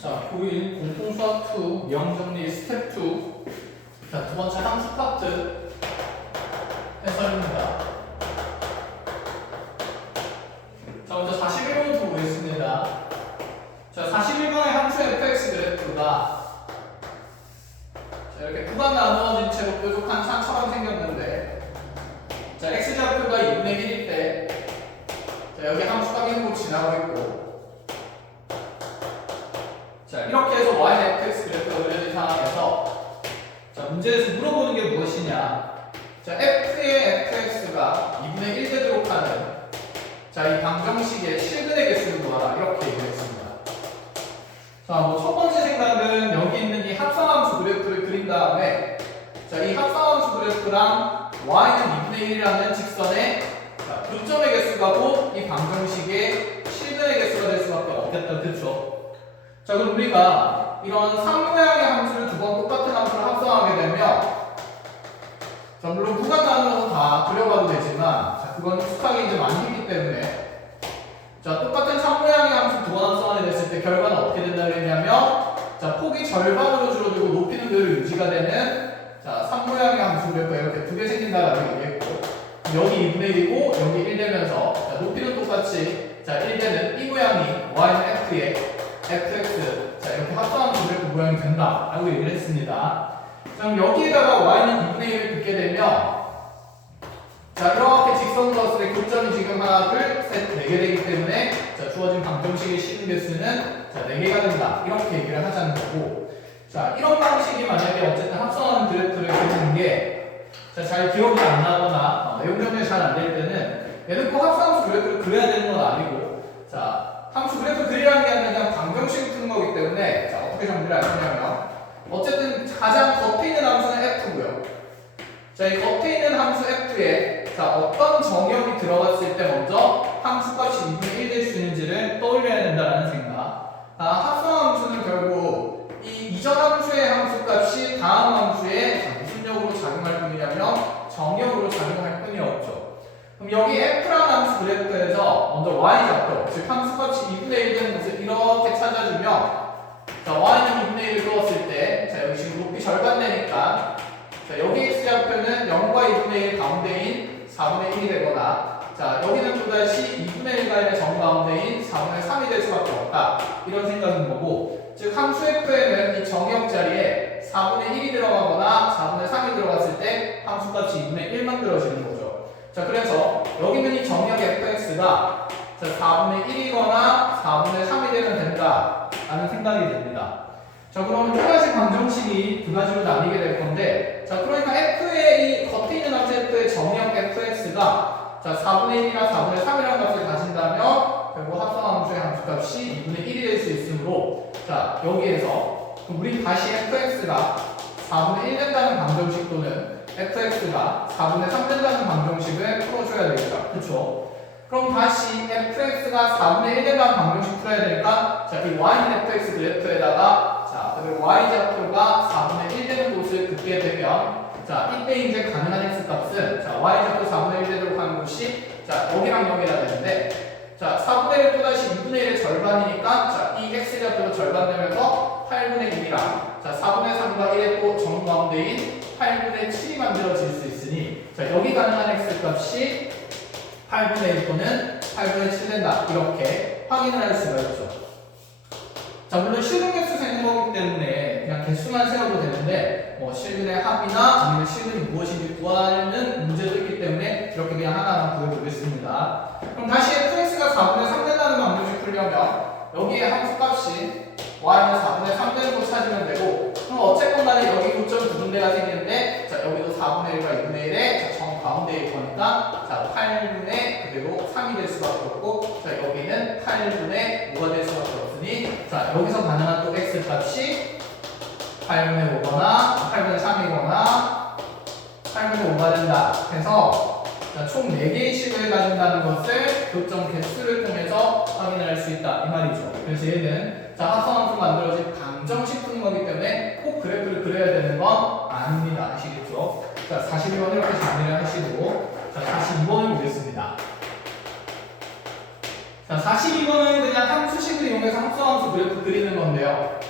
자, 고1 공통수학 2 명정리 스텝 2. 자, 두 번째 함수 파트 해설입니다. 자, 먼저 41번 보고 있습니다. 자, 41번의 함수 fx 그래프가 자, 이렇게 구간 나누어진 채로 뾰족한 산처럼 생겼는데, 자, x좌표가 2분의 1일 때, 자, 여기 함수가 빈으로 지나고 있고, 자, 이렇게 해서 y fx 그래프가 그려진 상황에서, 자, 문제에서 물어보는 게 무엇이냐? 자, f의 fx가 2분의 1 되도록 하는, 자, 이 방정식의 실근의 개수를 구하라, 이렇게 얘기했습니다. 자, 뭐 첫 번째 생각은 여기 있는 이 합성함수 그래프를 그린 다음에, 자, 이 합성함수 그래프랑 y는 2분의 1이라는 직선의, 자, 교점의 개수가 곧 이 방정식의 실근의 개수가 될 수밖에 없겠다, 그쵸? 자, 그럼 우리가 이런 3모양의 함수를 두 번 똑같은 함수를 합성하게 되면, 자, 물론 구간 나누어서 다 그려봐도 되지만, 자, 그건 익숙하게 이제 만들기 때문에, 자, 똑같은 3모양의 함수 두 번 합성하게 됐을 때 결과는 어떻게 된다 그랬냐면, 자, 폭이 절반으로 줄어들고 높이는 그대로 유지가 되는, 자, 3모양의 함수 그래프가 이렇게 두 개 생긴다라고 얘기했고, 여기 2분의 1이고 여기 1 되면서, 자, 높이는 똑같이, 자, 1 되는 이 모양이 y는 f의 fx, 자, 이렇게 합성함수 그래프 모양이 된다 라고 얘기를 했습니다. 그럼 여기에다가 y는 2분의 1을 긋게 되면, 자, 이렇게 직선으로 봤을 때 교점이 지금 하나, 둘, 셋, 4개 되기 때문에, 자, 주어진 방정식의 실근 개수는, 자, 4개가 된다, 이렇게 얘기를 하자는 거고, 자, 이런 방식이 만약에 어쨌든 합성하는 그래프를 그리는 게, 자, 잘 기억이 안 나거나 내용 정리가 잘 안 될 때는 얘는 꼭 합성함수 그래프를 그려야 되는 건 아니고, 자, 함수 그래프 그리라는 게 아니라 그냥 방정식을 푸는 거기 때문에, 자, 어떻게 정리를 할 거냐면, 어쨌든 가장 겉에 있는 함수는 f고요. 자, 이 겉에 있는 함수 f에, 자, 어떤 정역이 들어갔을 때 먼저 함수값이 2분의 1 될 수 있는지를 떠올려야 된다는 생각. 합성함수는 결국 이 이전 함수의 함수값이 다음 함수에, 자, 무슨 역으로 작용할 뿐이냐면 정역으로 작용할 뿐이 없죠. 그럼 여기 f라는 함수 그래프에서 먼저 y좌표, 즉 함수값이 2분의 1 되는 것을 이렇게 찾아주면, 자, y는 2분의 1을 그었을 때, 자, 여기 지금 높이 절반 되니까, 자, 여기 x좌표는 0과 2분의 1 가운데인 4분의 1이 되거나, 자, 여기는 또다시 2분의 1과 1의 정가운데인 4분의 3이 될 수밖에 없다, 이런 생각인 거고, 즉 함수 f에는 이 정역 자리에 4분의 1이 들어가거나 4분의 3이 들어갔을 때 함수값이 2분의 1 만들어지는 거죠. 자, 그래서 여기는 이 정역 fx가, 자, 4분의 1이거나 4분의 3이 되면 된다 라는 생각이 됩니다. 자, 그럼 두 가지 방정식이 두 가지로 나뉘게 될 건데, 자, 그러니까 f의 이 겉에 있는 함수 f의 정역 fx가, 자, 4분의 1이나 4분의 3이라는 값을 가진다면 결국 합성함수의 함수값이 2분의 1이 될 수 있으므로, 자, 여기에서 그럼 우리 다시 fx가 4분의 1 된다는 방정식 또는 fx가 4분의 3 된다는 방정식을 풀어줘야 되겠다, 그쵸? 그럼 다시 fx가 4분의 1 된다는 방정식 풀어야 되니까, 자, 이 y는 fx 그래프에다가, 자, 그리고 y좌표가 4분의 1 되는 곳을 긋게 되면, 자, 이때 이제 가능한 x값은, 자, y좌표 4분의 1 되도록 하는 곳이, 자, 여기랑 여기라 되는데, 자, 4분의 1 또다시 2분의 1의 절반이니까, 자, 이 x좌표가 절반 되면서 8분의 1이랑, 자, 4분의 3과 1의 또 정가운데인 8분의 7이 만들어질 수 있으니, 자, 여기 가능한 x값이 8분의 1 또는 8분의 7 된다, 이렇게 확인을 할 수가 있죠. 자, 물론 실근 개수 세는 거기 때문에 그냥 개수만 세워도 되는데, 실근의 합이나 아니면 실근이 무엇인지 구하는 문제도 있기 때문에 이렇게 그냥 하나하나 구해보겠습니다. 그럼 다시 fx가 4분의 3 된다는 방정식 풀려면 여기에 함수값이 y는 4분의 3 되는 거 찾으면 되고, 그럼 어쨌건 간에 여기 교점 두 군데가 생기는데, 자, 여기도 4분의 1과 2분의 1의 정 가운데일 거니까, 자, 8분의 그리고 3이 될 수밖에 없고, 자, 여기는 8분의 5가 될 수밖에 없으니, 자, 여기서 가능한 또 x 값이 8분의 5거나 8분의 3이거나 8분의 5가 된다 해서, 자, 총 4개의 식을 가진다는 것을 교점 개수를 통해서 확인을 할 수 있다, 이 말이죠. 그래서 얘는, 자, 합성함수 만들어진 방정식 푸는 거기 때문에 꼭 그래프를 그려야 되는 건 아닙니다. 아시겠죠? 자, 41번 이렇게 정리를 하시고, 자, 42번을 보겠습니다. 자, 42번은 그냥 함수식을 이용해서 합성함수 그래프 그리는 건데요.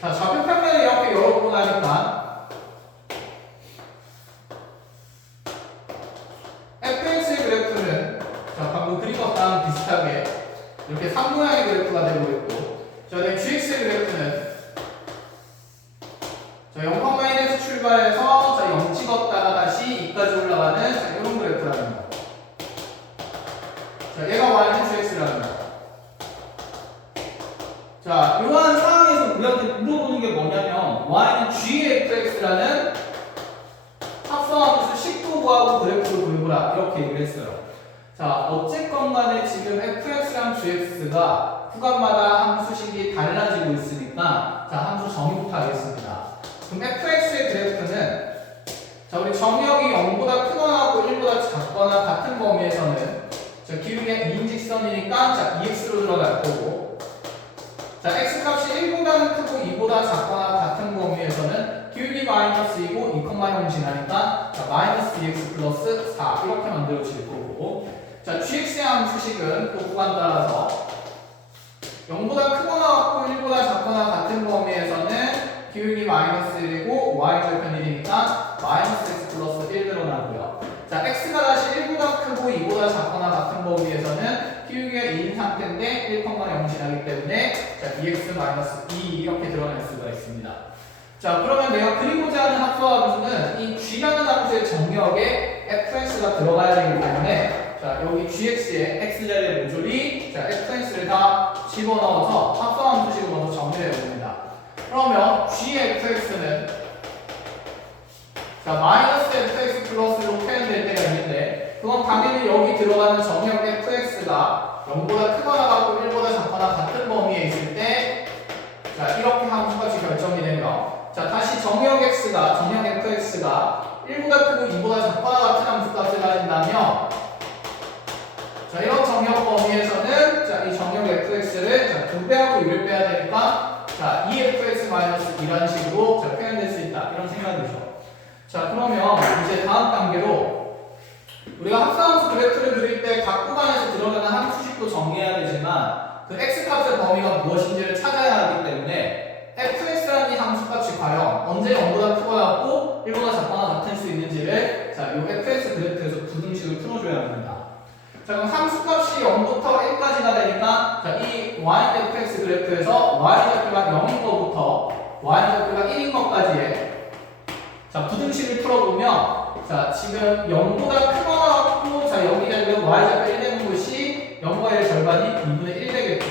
자, 좌표 평면을 이렇게 열어보고 나니까 fx의 그래프는 자, 방금 그린 것과 비슷하게 이렇게 3모양의 그래프가 되고 있고, 자, gx의 그래프는 자, 0,1에서 출발해서 자, 0 찍었다가 다시 2까지 올라가는 자, 이런 그래프라는 거. 자, 얘가 y는 gx라는 거. 자, 이러한 상황에서 우리한테 물어보는 게 뭐냐면 y는 gfx라는 합성함수 식도 구하고 그래프를 그려보라 이렇게 얘기를 했어요. 자, 어쨌건 간에 지금 fx랑 gx가 구간마다 함수식이 달라지고 있으니까 자, 함수 정의부터 하겠습니다. 그럼 fx의 그래프는 자, 우리 정역이 0보다 크거나 1보다 작거나 같은 범위에서는 자, 기울기가 2인직선이니까 자, 2x로 들어갈 거고, 자, x값이 1보다는 크고 2보다 작거나 같은 범위에서는 기울기 마이너스이고 2,0 지나니까 자, 마이너스 2x 플러스 4 이렇게 만들어질 거고, 자, gx의 함수식은 또 구간 따라서 0보다 크거나 같고 1보다 작거나 같은 범위에서는 기울기 마이너스 1이고 y절편 1이니까 마이너스 x 플러스 1 늘어나고요. 자, x가 다시 1보다 크고 2보다 작거나 같은 범위에서는 기울기가 2인 상태인데 1,0 지나기 때문에 자, dx 마이너스 2 이렇게 드러낼 수가 있습니다. 자, 그러면 내가 그리고자 하는 합성함수는 이 g라는 함수의 정역에 fx가 들어가야 되기 때문에 자, 여기 gx의 x자리의 모조리 자, fx를 다 집어넣어서 합성함수식을 먼저 정리해 봅니다. 그러면 gfx는 자, 마이너스 fx 플러스로 표현될 때가 있는데, 그건 당연히 여기 들어가는 정역 fx가 0보다 크거나 같고 1보다 작거나 같은 범위에 있을 때 자, 이렇게 함수값이 결정이 되면 자, 다시 정역 fx가 1보다 크고 2보다 작거나 같은 함수값을 가진다면 자, 이런 정역 범위에서는 자, 이 정역 fx를 자, 2배하고 1을 빼야 되니까 자, 2fx-2 이런 식으로 자, 표현될 수 있다. 이런 생각이죠. 자, 그러면 이제 다음 단계로 우리가 합성함수 그래프를 그릴 때 각 구간에서 드러나는 함수식도 정리해야 되지만 그 x값의 범위가 무엇인지를 찾아야 하기 때문에 fx라는 이 함수값이 과연 언제 0보다 크거나 같고 1보다 작거나 같을 수 있는지를 자, 이 fx 그래프에서 부등식을 풀어줘야 합니다. 자, 그럼 함수값이 0부터 1까지가 되니까 자, 이 yfx 그래프에서 y좌표가 0인 것부터 y좌표가 1인 것까지의 자, 부등식을 풀어보면 자, 지금 0보다 크거나 같고 자, 여기는 y좌표 1 되는 곳이 0과 1의 절반이 2분의 1 되겠죠.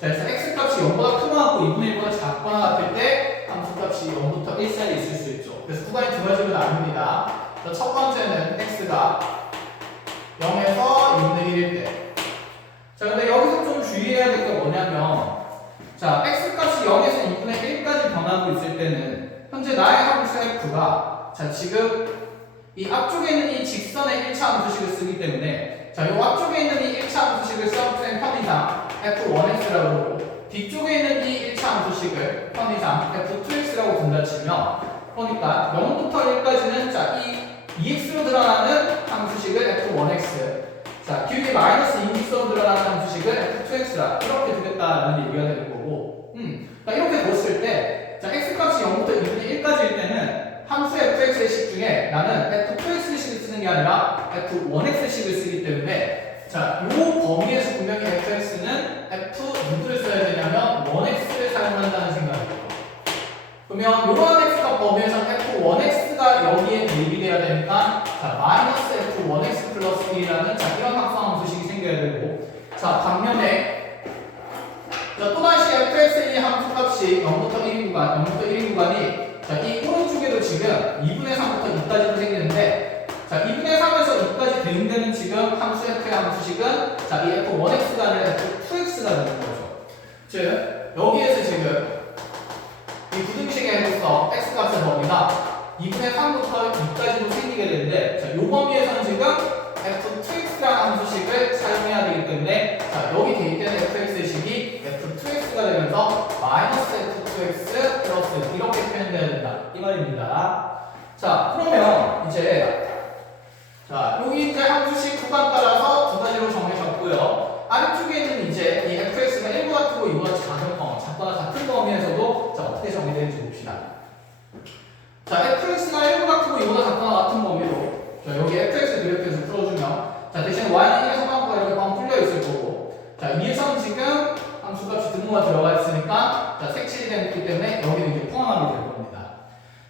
자, 그래서 x값이 0보다 크거나 같고 2분의 1보다 작거나 같을 때 함수값이 0부터 1 사이에 있을 수 있죠. 그래서 구간이 두 가지로 나눕니다. 자, 첫 번째는 x가 0에서 2분의 1일 때. 자, 근데 여기서 좀 주의해야 될 게 뭐냐면 자, x값이 0에서 2분의 1까지 변하고 있을 때는 현재 나의 함수 f가 자, 지금 이 앞쪽에 있는 이 직선의 1차 함수식을 쓰기 때문에 자, 이 앞쪽에 있는 이 1차 함수식을 써는 편의상 f1x라고 하고 뒤쪽에 있는 이 1차 함수식을 편의상 f2x라고 둔다 치면 그러니까 0부터 1까지는 자, 이 2x로 드러나는 함수식을 f1x 자, 기울기 마이너스 2x로 드러나는 함수식을 f2x라 이렇게 두겠다라는 얘기가 되는 거고 그러니까 이렇게 봤을 때 자, x값이 0부터 2분의 1까지일 때는 함수 fx의 식 중에 나는 f2x식을 쓰는 게 아니라 f1x식을 쓰기 때문에 자, 이 범위에서 분명히 fx는 f 누구를 써야 되냐면 1x를 사용한다는 생각이에요. 그러면 이러한 x값 범위에서 f1x가 여기에 대입이 돼야 되니까 자, 마이너스 f1x 플러스 1이라는 자, 이런 합성함수식이 생겨야 되고 자, 반면에 자, 또다시 fx의 이 함수값이 0부터 1인 구간이 자, 이 오른쪽에도 지금 2분의 3부터 2까지도 생기는데 자, 2분의 3에서 2까지 대응되는 지금 함수 f의 함수식은 자, 이 f1x가 아니라 f2x가 되는 거죠. 즉, 여기에서 지금 이 부등식에서 x값의 범위가 2분의 3부터 2까지도 생기게 되는데 자, 이 범위에서는 지금 f2x라는 함수식을 사용해야 되기 때문에 자, 여기 대입되는 fx의 식이 f2x가 되면서 마이너스 f2x 플러스 이렇게 표현돼야 된다 이 말입니다. 자, 그러면 이제 자, 여기 이제 함수식 구간 따라서 두 가지로 정해졌고요. 아래쪽에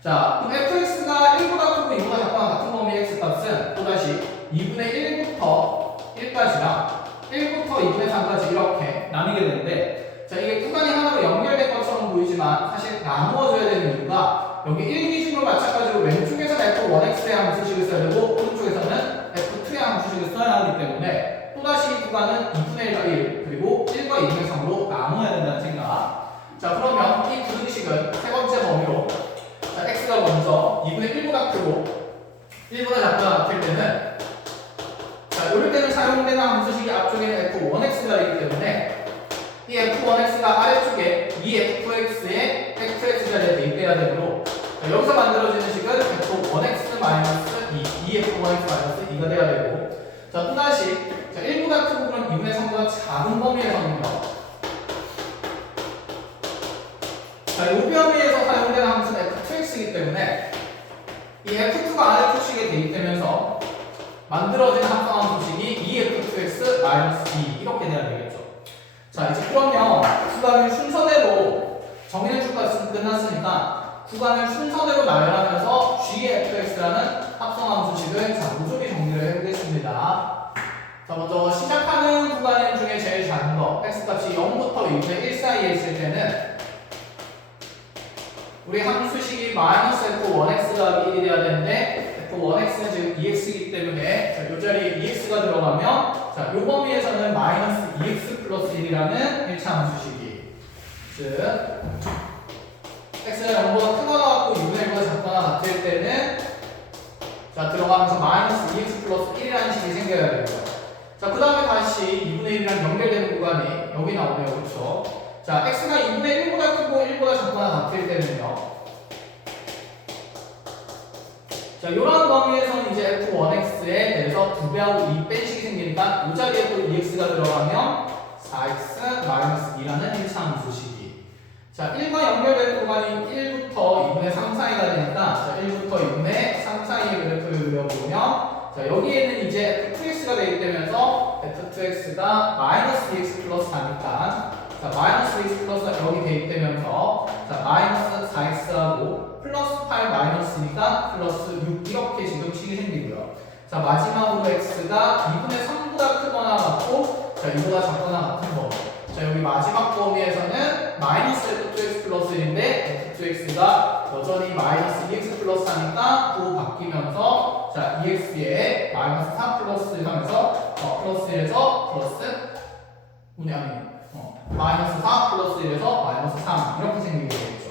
자, 그럼 fx가 1보다 크고 2보다 작거나 같은 범위의 x값은 또다시 2분의 1부터 1까지랑 1부터 2분의 3까지 이렇게 나뉘게 되는데, 자, 이게 구간이 하나로 연결된 것처럼 보이지만 사실 나누어져야 되는 이유가 여기 1 기준으로 마찬가지로 왼쪽에서는 f1x의 함수식을 써야 되고 오른쪽에서는 f2의 함수식을 써야 하기 때문에 또다시 이 구간은 2분의 1과 1 그리고 1과 2분의 3으로 나눠야 된다는 생각. 자, 그러면 이 부등식은 세 번째 범위로, 자, x가 먼저 2분의 1보다 크고 1보다 작거나 같을 때는, 자, 이럴 때는 사용되는 함수식이 앞쪽에는 f1x가 되기 때문에 이 f1x가 아래쪽에 이 fx의 fx 자리에 대입돼야 되므로, 자, 여기서 만들어지는 식은 f1x 마이너스 2, 2f1x 마이너스 2가 돼야 되고, 자, 또다시, 자, 1보다 큰 부분은 2분의 3보다 작은 범위에서는요. 자, 이 범위에서 사용되는 함수는 f2x이기 때문에 이 f2가 아래쪽식에 대입되면서 만들어진 합성 함수식이 2f2x 마이너스 2 이렇게 돼야 되겠죠. 자, 이제 그러면 구간을 순서대로 정의는 주가 끝났으니까 구간을 순서대로 나열하면서 gfx라는 합성 함수식을 자, 무조건 정리를 해보겠습니다. 자, 먼저 시작하는 구간 중에 제일 작은 거 x값이 0부터 2분의 1 사이에 있을 때는 우리 함수식이 마이너스 f1x가 1이 돼야 되는데 f1x는 지금 2x이기 때문에, 자, 이 자리에 2x가 들어가면, 자, 요 범위에서는 마이너스 2x 플러스 1이라는 1차 함수식이, 즉 x가 0보다 크거나 같고 2분의 1보다 작거나 같을 때는, 자, 들어가면서 마이너스 2x 플러스 1이라는 식이 생겨야 되고요. 자, 그 다음에 다시 2분의 1이랑 연결되는 구간이 여기 나오네요. 그렇죠? 자, x가 2분의 1보다 크고 1보다 작거나 같을 때는요. 자, 요런 범위에서는 이제 f1x에 대해서 2배하고 2 뺀식이 생기니까 이 자리에 또 2x가 들어가면 4x 마이너스 2라는 1차 함수식이. 자, 1과 연결된 구간이 1부터 2분의 3 사이가 되니까, 자, 1부터 2분의 3 사이의 그래프를 그려보면, 자, 여기에는 이제 f2x가 대입되면서 f2x가 마이너스 2x 플러스 4니까, 자, 마이너스 x 플러스가 여기 대입되면서, 자, 마이너스 4x하고 플러스 8 마이너스니까 플러스 6 이렇게 지금 식이 생기고요. 자, 마지막으로 x가 2분의 3보다 크거나 같고, 자, 2보다 작거나 같은 범위. 자, 여기 마지막 범위에서는 마이너스 f2x 플러스 1인데 f2x가 여전히 마이너스 2x 플러스 4니까 또 바뀌면서, 자, 2x에 마이너스 4 플러스 1 하면서 플러스 1에서 플러스 마이너스 4 플러스 1에서 마이너스 3 이렇게 생기게 되겠죠.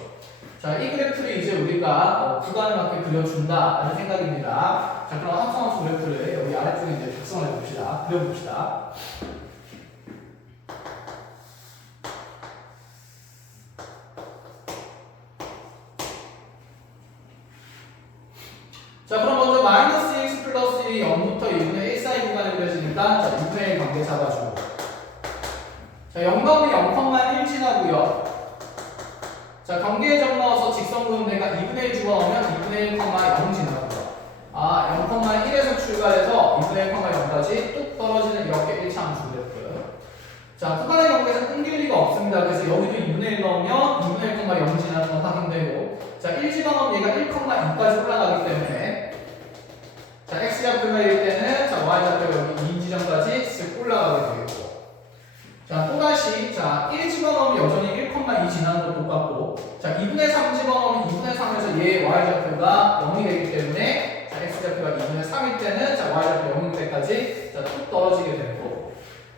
자, 이 그래프를 이제 우리가 구간을 맞게 그려준다라는 생각입니다. 자, 그럼 합성함수 그래프를 여기 아래쪽에 이제 작성을 해봅시다. 그려봅시다. 자, 그럼 먼저 마이너스 x 플러스 1이 0부터 2분의 1 사이 구간이 그려지니까, 자, 2분의 1 관계 잡아주고, 자, 0가운데 0,1 지나고요. 자, 경계점 넣어서 직선 그는데가 2분의 1 집어넣으면 2분의 1, 0 지나고요. 0,1에서 출발해서 2분의 1, 0까지 뚝 떨어지는 이렇게 1차 함수 그래프. 자, 구간의 경계에서 끊길 리가 없습니다. 그래서 여기도 2분의 1 넣으면 2분의 1, 0 지나는 건 확인되고, 자, 1 집어넣으면 얘가 1,2까지 올라가기 때문에, 자, x좌표가 일 때는, 자, y좌표가 여기 2 지점까지 쓱 올라가게 되겠고, 자, 또다시, 자, 1 집어넣으면 여전히 1,2 지나는 것도 똑같고, 자, 2분의 3 집어넣으면 2분의 3에서 얘의 y좌표가 0이 되기 때문에, 자, x좌표가 2분의 3일 때는, 자, y좌표 0일 때까지, 자, 뚝 떨어지게 되고,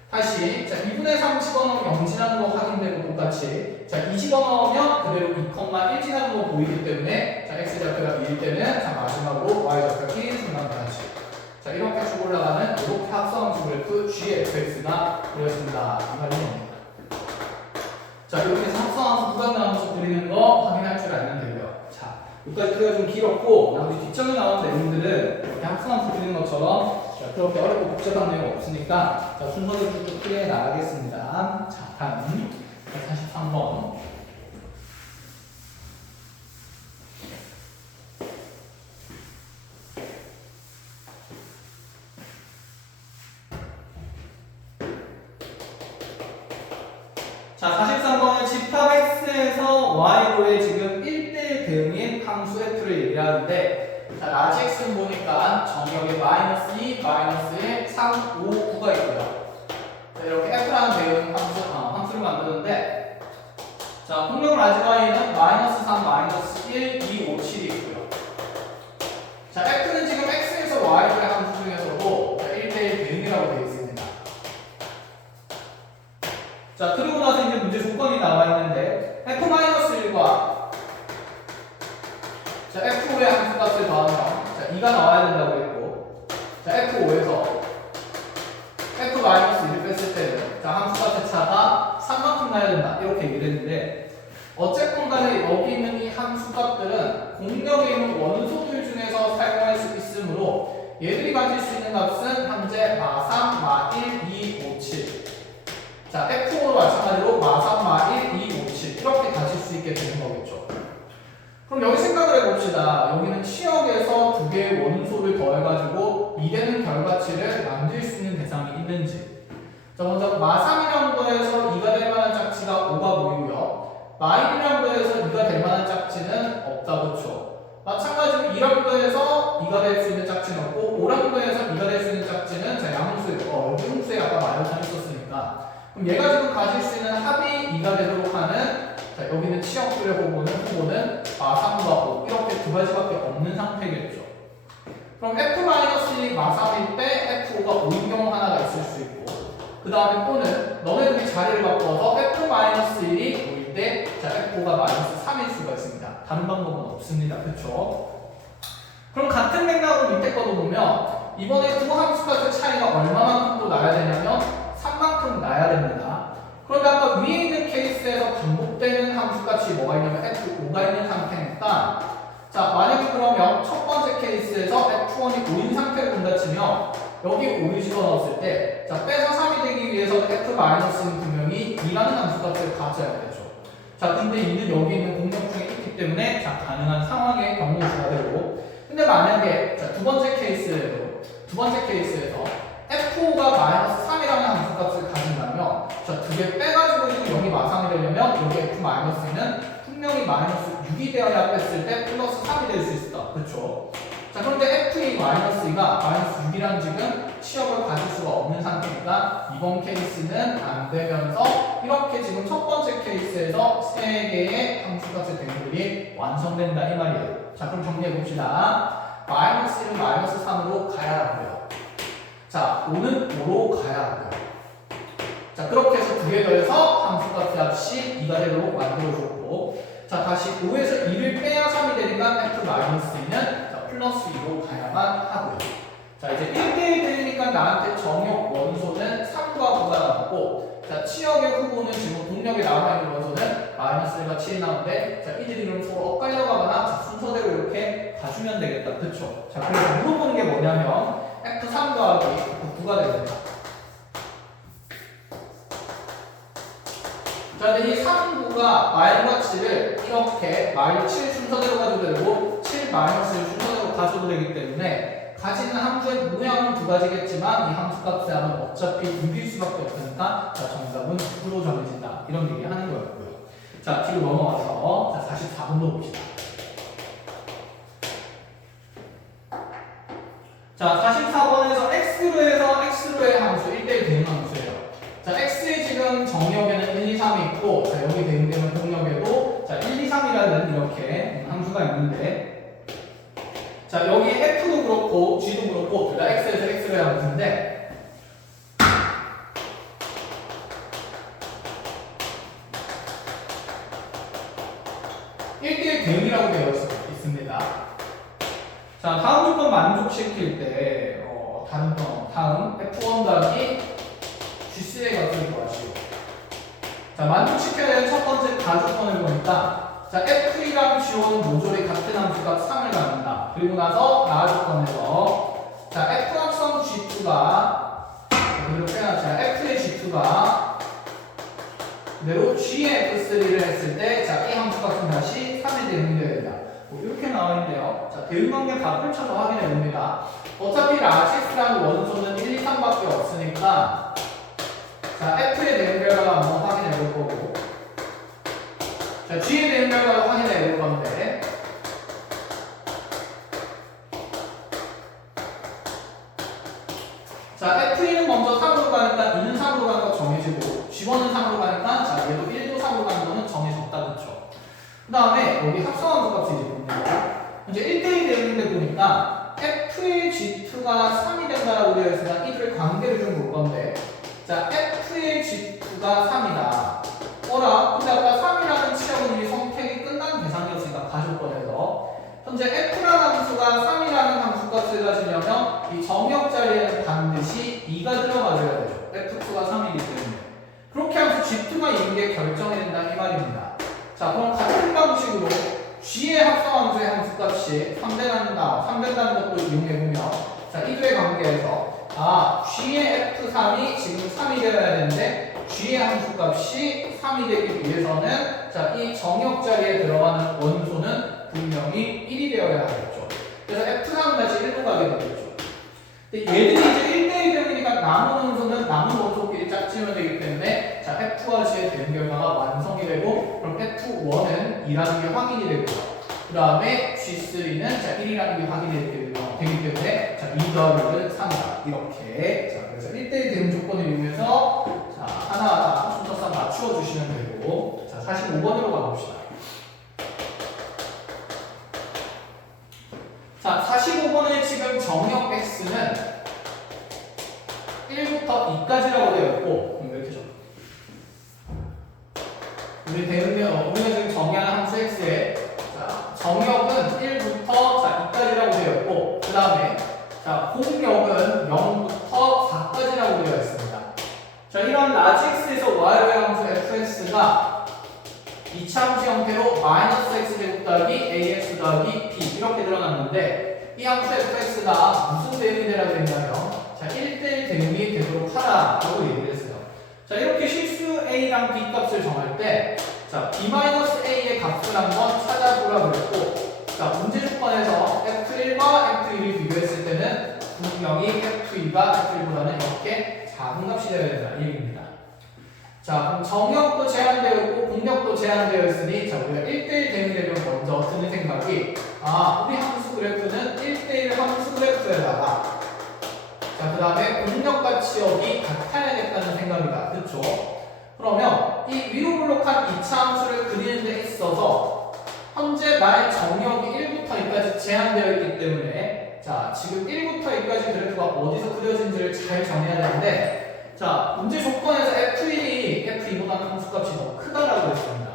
다시, 자, 2분의 3 집어넣으면 0 지나는 거 확인되고 똑같이, 자, 2 집어넣으면 그대로 2,1 지나는 거 보이기 때문에, 자, x좌표가 2일 때는, 자, 마지막으로 y좌표가 1인 순간 다시. 자, 이렇게 쭉 올라가는 이렇게 합성함수 그래프 gfx가 그려집니다. 이 말입니다. 자, 이렇게 해서 합성함수 구간 나눠서 그리는 거 확인할 줄 알면 되고요. 자, 여기까지 그래가 좀 길었고, 나머지 뒷장에 나온 내용들은 이렇게 합성함수 그리는 것처럼, 자, 그렇게 어렵고 복잡한 내용 없으니까, 자, 순서대로 쭉쭉 풀이해 나가겠습니다. 자, 다음 43번. 자, 43번은 집합 x에서 y로의 지금 1대 대응인 함수 f를 얘기하는데, 자, 라지 x는 보니까 정역에 마이너스 2, 마이너스에 3, 5, 9가 있고요. 자, 이렇게 f라는 대응 함수를 만드는데, 자, 공역 라지 y는 마이너스 3, 마이너스 1, 2, 5, 7이 있고요. 자, f는 지금 x에서 y의 함수 중에서도 1대1 대응이라고 되어 있습니다. 자, 그리고 나서 이제 문제 조건이 나와 있는데, f-1과 자, f5의 함수값을 더하면 자, 2가 나와야 된다고 했고, 자, f5에서 f-1을 뺐을 때는 자, 함수값의 차가 3만큼 나야 된다 이렇게 얘기를 했는데, 어쨌건 간에 여기 있는 이 함수값들은 공역에 있는 원소들 중에서 사용할 수 있으므로 얘들이 가질 수 있는 값은 현재 마3, 마1, 2, 5, 7. 자, f5로 마찬가지로 마3, 마1, 2, 5, 7 이렇게 가질 수 있게 되는 거겠죠. 그럼 여기 생각을 해봅시다. 여기는 치역에서 두 개의 원소를 더해가지고 이되는 결과치를 만들 수 있는 대상이 있는지. 자, 먼저 마3이라는 거에서 2가 될 만한 짝지가 5가 보이고요. 마1이라는 거에서 2가 될 만한 짝지는 없다, 그렇죠? 마찬가지로 2라는 거에서 2가 될 수 있는 짝지는 없고, 5라는 거에서 2가 될 수 있는 짝지는 자, 양수예요. 여기 음수에 아까 마이너스 3 있었으니까. 그럼 얘가 지금 가질 수 있는 합이 2가 되도록 하는, 자, 여기는 치역들의 후보는 마3과 5 이렇게 두 가지밖에 없는 상태겠죠. 그럼 f-1이 마3일 때 f5가 5인 경우 하나가 있을 수 있고, 그 다음에 또는 너네들이 자리를 바꿔서 f-1이 5일 때 자, f5가 마이너스 3일 수가 있습니다. 다른 방법은 없습니다. 그렇죠? 그럼 같은 맥락으로 밑에 거도 보면 이번에 두 함수값의 차이가 얼마만큼 또 나야 되냐면 3만큼 나야 됩니다. 그런데 아까 위에 있는 케이스에서 반복되는 함수값이 뭐가 있냐면 f5가 있는 상태니까, 자, 만약에 그러면 첫 번째 케이스에서 f1이 5인 상태를 본다 치면 여기 5를 집어넣었을 때, 자, 빼서 3이 되기 위해서 f-는 분명히 2라는 함수값을 가져야 되죠. 자, 근데 이는 여기 있는 공역 중에 있기 때문에 자, 가능한 상황의 경우수가 되고, 근데 만약에 자, 두 번째 케이스에서 f5가 마이너스 3이라는 함수값을 가진다면, 자, 두 개 빼가지고 지금 여기 마3이 되려면 여기 f-는 분명히 마이너스 6이 되어야 뺐을 때 플러스 3이 될 수 있다. 그렇죠? 자, 그런데 f-2가 마이너스 6이라는 지금 치역을 가질 수가 없는 상태니까 이번 케이스는 안 되면서 이렇게 지금 첫 번째 케이스에서 세 개의 함수값의 대응들이 완성된다 이 말이에요. 자, 그럼 정리해 봅시다. 마이너스 1은 마이너스 3으로 가야 하고요. 자, 5는 5로 가야 하고요. 자, 그렇게 해서 두 개 더해서 함수값 값이 2가 되도록 만들어줬고, 자, 다시 5에서 2를 빼야 3이 되니까 f-2는 플러스 2로 가야만 하고요. 자, 이제 1대1 되니까 나한테 정역 원소는 3과 9가 나왔고, 자, 치역의 후보는 지금 동력에 남아있는 원소는 마이너스 1과 7이 나오는데, 자, 이들이 그럼 서로 엇갈려 가거나 자, 순서대로 이렇게 가주면 되겠다. 그쵸? 자, 그래서 물어보는 게 뭐냐면 f3 더하기 f9가 됩니다. 자, 근데 이 3, 9가 마일과 7을 이렇게 마일 7 순서대로 가져도 되고 7 마이너스 1 순서대로 가져도 되기 때문에 가지는 함수의 모양은 두 가지겠지만 이 함수값의 합은 어차피 6일 수밖에 없으니까 자, 정답은 9로 정해진다. 이런 얘기 하는 거였고요. 자, 뒤로 넘어가서 자, 44번도 봅시다. 자, 44번에서 x로의 함수 1대1 대응 함수예요. 자, x의 지금 정역에는 1, 2, 3이 있고, 자, 여기 대응되는 공역에도 자, 1, 2, 3이라는 이렇게 함수가 있는데, 자, 여기 f도 그렇고 g도 그렇고 둘 다 x에서 x로의 함수인데, (1대1) 대응이라고 되어 있습니다. 자, 다음 조건 만족시킬 때 다음 f1 더하기 g3의 값을 구하시오. 자, 만족시켜야 되는 첫 번째 가조건을 보니까, 자, f2랑 g5는 모조리 같은 함수값 3을 갖는다. 그리고 나서 나조건에서 자, f1성 g2가 그대로 빼놨자 f의 g2가 그대로 g의 f3를 했을 때, 자, 이 함수값은 다시 3에 대응되어야 된다. 뭐 이렇게 나와 있는데요. 자, 대응관계 답을 쳐서 확인해 봅니다. 어차피 라시스라는 원소는 1, 2, 3밖에 없으니까, 자, f의 대응 결과가 한번 확인해 볼 거고, 자, g의 대응 결과도 확인해 볼 건데, 그 다음에 여기 합성함수 값이 이제 봅니다. 이제 1대1 되는데 보니까 f의 g2가 3이 된다라고 되어 있으니까 이 둘의 관계를 좀 볼 건데, 자, f의 g2가 3이다. 근데 아까 3이라는 치역은 이미 선택이 끝난 계산이었으니까 가조건에서 현재 f라는 함수가 3이라는 함수값을 가지려면 이 정역 자리에는 반드시 2가 들어가줘야 되죠. f2가 3이기 때문에. 그렇게 하면서 g2가 2인 게 결정이 된다 이 말입니다. 자, 그럼 같은 방식으로 g의 합성함수의 함수값이 3된다는 것도 이용해보면, 자, 이 둘의 관계에서 g의 f3이 지금 3이 되어야 되는데 g의 함수값이 3이 되기 위해서는, 자, 이 정역 자리에 들어가는 원소는 분명히 1이 되어야 하겠죠. 그래서 f3은 다시 1로 가게 되겠죠. 근데 얘들이 이제 1대1 되니까 남은 원소는 남은 원소끼리 짝지면 되기 때문에, 자, F와 G의 대응 결과가 완성이 되고, 그럼 F1은 2라는 게 확인이 되고요. 그 다음에 G3는 자 1이라는 게 확인이 되기 때문에, 자, 2 더하기 1은 3이다. 이렇게. 자, 그래서 1대1 대응 조건을 이용해서, 자, 하나하나 순서상 맞추어 주시면 되고, 자, 45번으로 가봅시다. 자, 45번의 지금 정역 x는 1부터 2까지라고 되어 있고, 이렇게 적어. 우리가 지금 정의하는 함수 x의, 자, 정역은 1부터 2까지라고 되어 있고, 그 다음에, 자, 공역은 0부터 4까지라고 되어 있습니다. 자, 이런 라지 x에서 y의 함수 fx가 2차 함수 형태로 마이너스 x제곱 더하기 ax 더하기 b 이렇게 드러났는데, 이 함수 fx가 무슨 대응이 되라고 했냐면, 자, 1대1 대응이 되도록 하라라고 얘기를 했어요. 자, 이렇게 실수 a랑 b 값을 정할 때, 자, b-a의 값을 한번 찾아보라고 했고, 자, 문제 조건에서 f1과 f2를 비교했을 때는 분명히 f2가 f1보다는 이렇게 작은 값이 되어야 된다는 얘기입니다. 자, 그럼 정역도 제한되어 있고 공역도 제한되어 있으니, 자, 우리가 1대1 대응이 되면 먼저 드는 생각이, 우리 함수 그래프는 1대1 함수 그래프에다가, 자, 그 다음에 공역과 치역이 같아야겠다는 생각이다. 그렇죠? 그러면 이 위로 블록한 2차 함수를 그리는 데 있어서 현재 나의 정역이 1부터 2까지 제한되어 있기 때문에, 자, 지금 1부터 2까지 그래프가 어디서 그려진지를 잘 정해야 되는데, 자, 문제 조건에서 f1이 f2보다는 함수값이 더 크다라고 했습니다.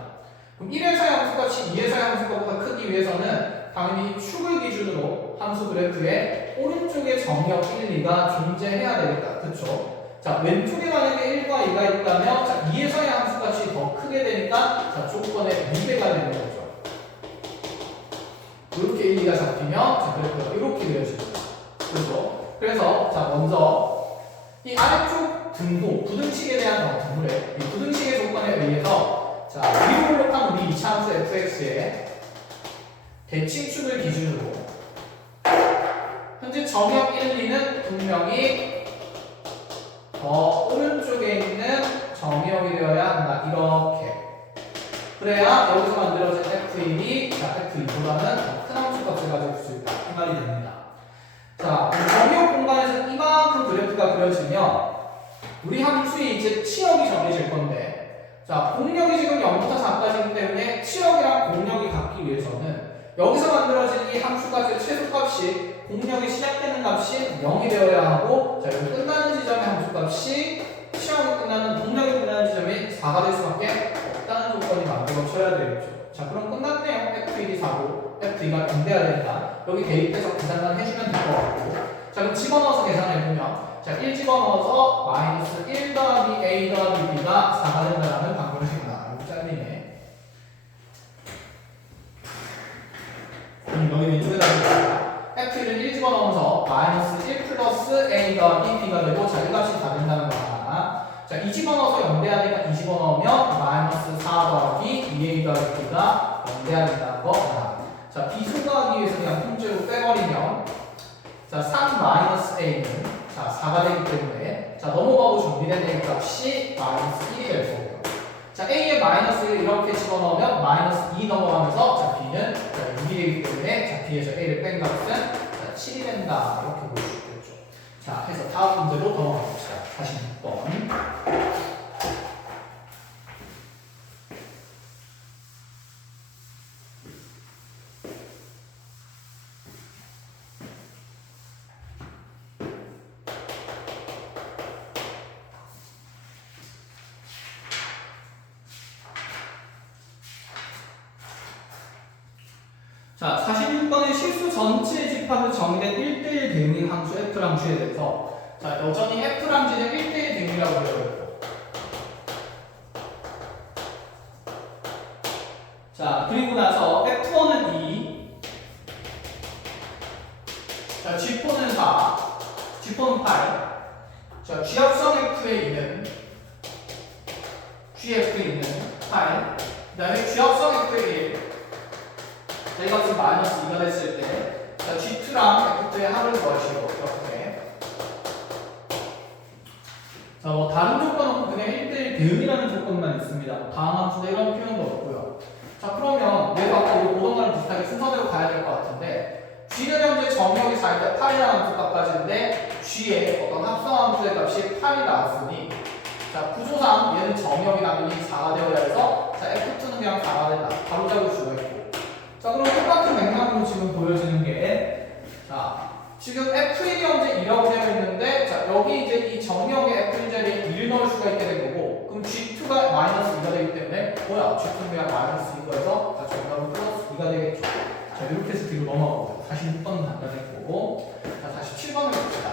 그럼 1에서의 함수값이 2에서의 함수값보다 크기 위해서는 당연히 축을 기준으로 함수 그래프의 오른쪽에 정역 1, 2가 존재해야 되겠다. 그렇죠? 자, 왼쪽에 만약에 1과 2가 있다면, 자, 2에서의 함수값이 더 크게 되니까, 자, 조건의 2배가 되는 거죠. 이렇게 1, 2가 잡히면, 자, 그래프가 이렇게 그려집니다. 그렇죠? 그래서, 자, 먼저 이 아래쪽 등호, 부등식에 대한 등호래, 이 부등식의 조건에 의해서, 자, 위로 블록한 우리 2차 함수 fx의 대칭축을 기준으로 현재 정역 1, 2는 분명히 더 오른쪽에 있는 정역이 되어야 한다. 이렇게. 그래야 여기서 만들어진 f1이, 자, f2보다는 더 큰 함수값을 가질 수 있다. 이 말이 됩니다. 자, 정역 공간에서 이만큼 그래프가 그려지면 우리 함수의 이제 치역이 정해질 건데, 자, 공역이 지금 0부터 4까지이기 때문에 치역이랑 공역이 같기 위해서는 여기서 만들어진 이 함수값의 최소값이 공역이 시작되는 값이 0이 되어야 하고, 자, 여기 끝나는 지점의 함수값이 치역이 끝나는, 공역이 끝나는 지점이 4가 될 수밖에 없다는 조건이 만들어져야 되겠죠. 자, 그럼 끝났네요. f1이 4고 f2가 0 돼야 된다. 여기 대입해서 계산만 해주면 될 것 같고, 자, 그럼 집어넣어서 계산해보면, 자, 1 집어넣어서 마이너스 1 더하기 a 더하기 b가 4가 된다는 방법을 생각합니다. 이거 잘리네. 여기 왼쪽에다 f1을 1 집어넣어서 마이너스 1 플러스 a 더하기 b가 되고, 자, 이 값이 다 된다는 거 하나. 자, 2 집어넣어서 0 돼야 되니까 2 집어넣으면 마이너스 4 더하기 2a 더하기 b가 0 돼야 된다는 거 하나. 자, b 소거하기 위해서 그냥 통째로 빼버리면, 자, 3 마이너스 a는, 자, 4가 되기 때문에, 자, 넘어가고 정비된 a 값이 마이너스 1이 될 거고요. 자, a의 마이너스 1을 이렇게 집어넣으면 마이너스 2 넘어가면서, 자, b는, 자, 6이 되기 때문에, 자, b에서 a를 뺀 값은, 자, 7이 된다. 이렇게 볼 수 있겠죠. 자, 해서 다음 문제로 넘어가 봅시다. 46번. 전체 집합으로 정의된 1대1 대응인 함수 F랑 G에 대해서 자, 여전히 F랑 G는 1대1 대응이라고 그려요. 자, 그리고 나서 F1은 2, 자, G4는 4, G4는 8, 자, G합성 F에 있는 GF에 있는 8, 그 다음에 G합성 F에 1, 자, 이 값이 마이너스 2가 됐을 때, 자, G2랑 F2의 합을 구하시고, 이렇게. 자, 뭐, 다른 조건 없고 그냥 1대1 대응이라는 조건만 있습니다. 뭐 다음 함수다 이런 표현도 없고요. 자, 그러면 내가 아까 우리 보던 거랑 비슷하게 순서대로 가야 될 것 같은데, G는 현재 정의역이 4일 때 8이라는 함수 값까지인데, G의 어떤 합성 함수의 값이 8이 나왔으니, 자, 구조상 얘는 정의역이 당연히 4가 되어야 해서, 자, F2는 그냥 4가 된다. 바로 잡을 수가 있고. 자, 그럼 똑같은 맥락으로 지금 보여지는 게, 자, 지금 F1이 현재 2라고 되어 있는데, 자, 여기 이제 이 정의역의 F1 자리에 1을 넣을 수가 있게 된 거고, 그럼 G2가 마이너스 2가 되기 때문에, 뭐야, G2는 그냥 마이너스 2거에서, 자, 정답은 플러스 2가 되겠죠. 자, 이렇게 해서 뒤로 넘어가고, 46번은 단단했고, 자, 47번을 봅시다.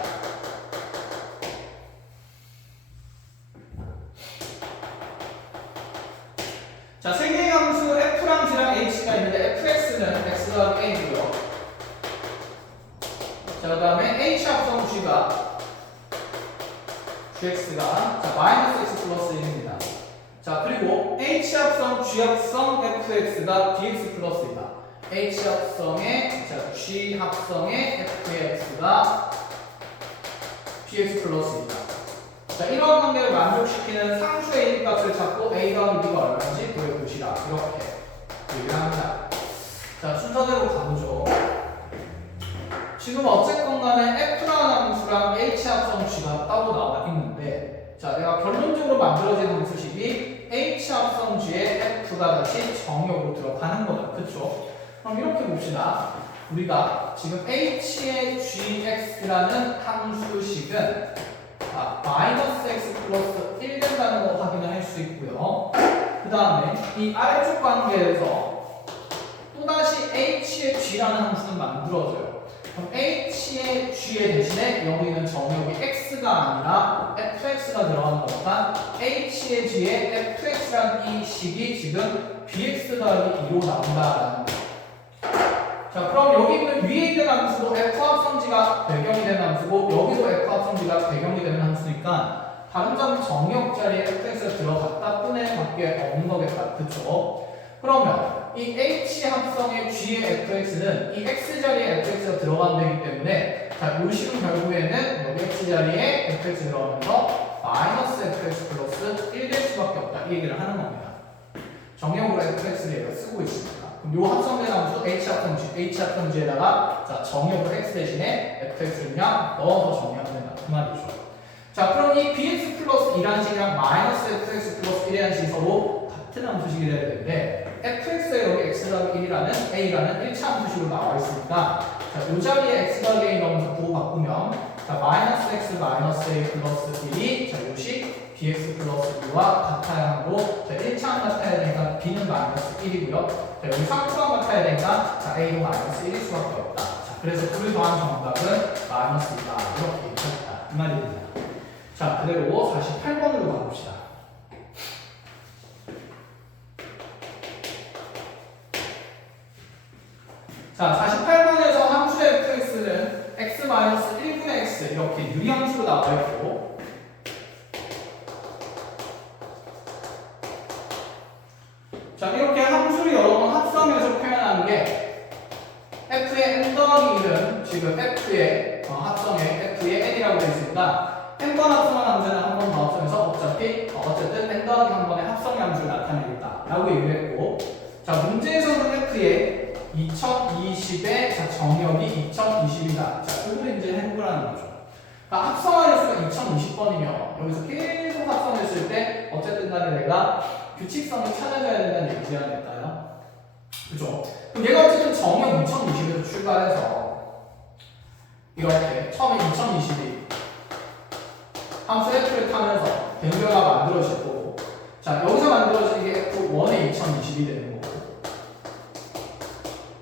자, 세 개의 함수 F랑 G랑 H가 있는데 Fx는 x 더하기 a고요. 자, 그 다음에 H 합성 G가 Gx가 자, 마이너스 x 플러스 1입니다. 자, 그리고 H 합성 G 합성 Fx가 dx 플러스 2다. H 합성의 자, G 합성의 Fx가 dx 플러스 2다. 자, 이러한 관계를 만족시키는 상수의 A 값을 찾고 A 더하기 B가 얼마인지 구해보시라. 이렇게 얘기를 합니다. 자, 순서대로 가보죠. 지금 어쨌건 간에 F라는 함수랑 H 합성 G가 따로 나와 있는데, 자, 내가 결론적으로 만들어진 함수식이 H 합성 G에 F가 다시 정역으로 들어가는 거다. 그쵸? 그럼 이렇게 봅시다. 우리가 지금 H의 GX라는 함수식은 마이너스 x 플러스 1 된다는 거 확인을 할 수 있고요. 그 다음에 이 아래쪽 관계에서 또다시 h의 g라는 함수는 만들어져요. 그럼 h의 g의 대신에 여기는 정역이 x가 아니라 fx가 들어가는 거니까 h의 g의 fx라는 이 식이 지금 bx 더하기 2로 나온다라는 거예요. 자, 그럼 여기 있는 위에 있는 함수도 f 합성지가 배경이 되는 함수고 여기도 f 합성지가 배경이 되는 함수니까 다른 점은 정역 자리에 fx가 들어갔다 뿐에 밖에 없는 거겠다. 그쵸? 그러면 이 h 합성의 g의 fx는 이 x 자리에 fx가 들어간다기 때문에 자, 이 식은 결국에는 여기 x 자리에 fx 들어가면서 마이너스 fx 플러스 1 될 수밖에 없다. 이 얘기를 하는 겁니다. 정역으로 fx를 얘가 쓰고 있습니다. 그럼 요 합성된 함수 H 합성지에다가 자, 정역으로 x 대신에 fx를 그냥 넣어서 정리하면 된다. 그 말이죠. 자, 그럼 이 bx 플러스 2라는 식이랑 마이너스 fx 플러스 1이라는 식이 서로 같은 함수식이 돼야 되는데 fx에 여기 x 더하기 1이라는 a라는 1차 함수식으로 나와 있으니까 자, 요 자리에 x 더하기 a 넣으면서 부호 바꾸면 자, 마이너스 x 마이너스 a 플러스 1이 자, 요식 bx 플러스 2와 같아야 하고 자, 1차항 같아야 되니까 b는 마이너스 1이고요. 자, 여기 3차항 같아야 되니까 자, a도 마이너스 1일 수밖에 없다. 자, 그래서 둘을 더한 정답은 마이너스 2다. 이렇게 얘기했다. 이 말입니다. 자, 그대로 48번으로 가봅시다. 자, 48번에서 함수의 fx는 x-1분의 x 이렇게 유리함수로 나와 있고 자, 이렇게 함수를 여러 번 합성해서 표현하는 게 f의 n 더하기 1은 지금 f의 합성에 f의 n이라고 되어 있습니다. n번 합성한 함수는 한 번 더 합성해서 어쨌든 n 더하기 한 번의 합성의 함수를 나타내겠다 라고 얘기를 했고 자, 문제에서는 f의 2020의 자, 정역이 2020이다. 자, 이걸 이제 해석을 하는 거죠. 그러니까 합성하는 수가 2020번이면 여기서 계속 합성했을 때 어쨌든 간에 내가 규칙성을 찾아줘야 된다는 얘기지 않을까요? 그죠? 그럼 얘가 어쨌든 정역 2020에서 출발해서 이렇게 처음에 2020이 함수 f를 타면서 변별가 만들어지고 자, 여기서 만들어진 게 f1의 2020이 되는 거고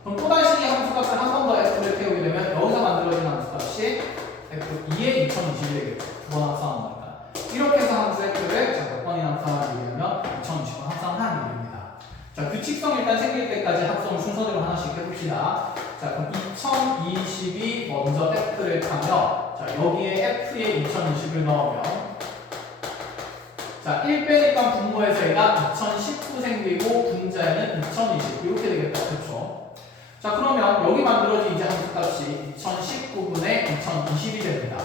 그럼 또다시 함수 값을 한 번 더 f를 2020번 합성한 일입니다. 자, 규칙성 일단 생길 때까지 합성을 순서대로 하나씩 해봅시다. 자, 그럼 2020이 먼저 F를 타며, 자, 여기에 F에 2020을 넣으면, 자, 1 빼니까 분모에서 얘가 2019 생기고, 분자에는 2020, 이렇게 되겠다. 그쵸? 자, 그러면 여기 만들어진 이제 함수값이 2019분의 2020이 됩니다.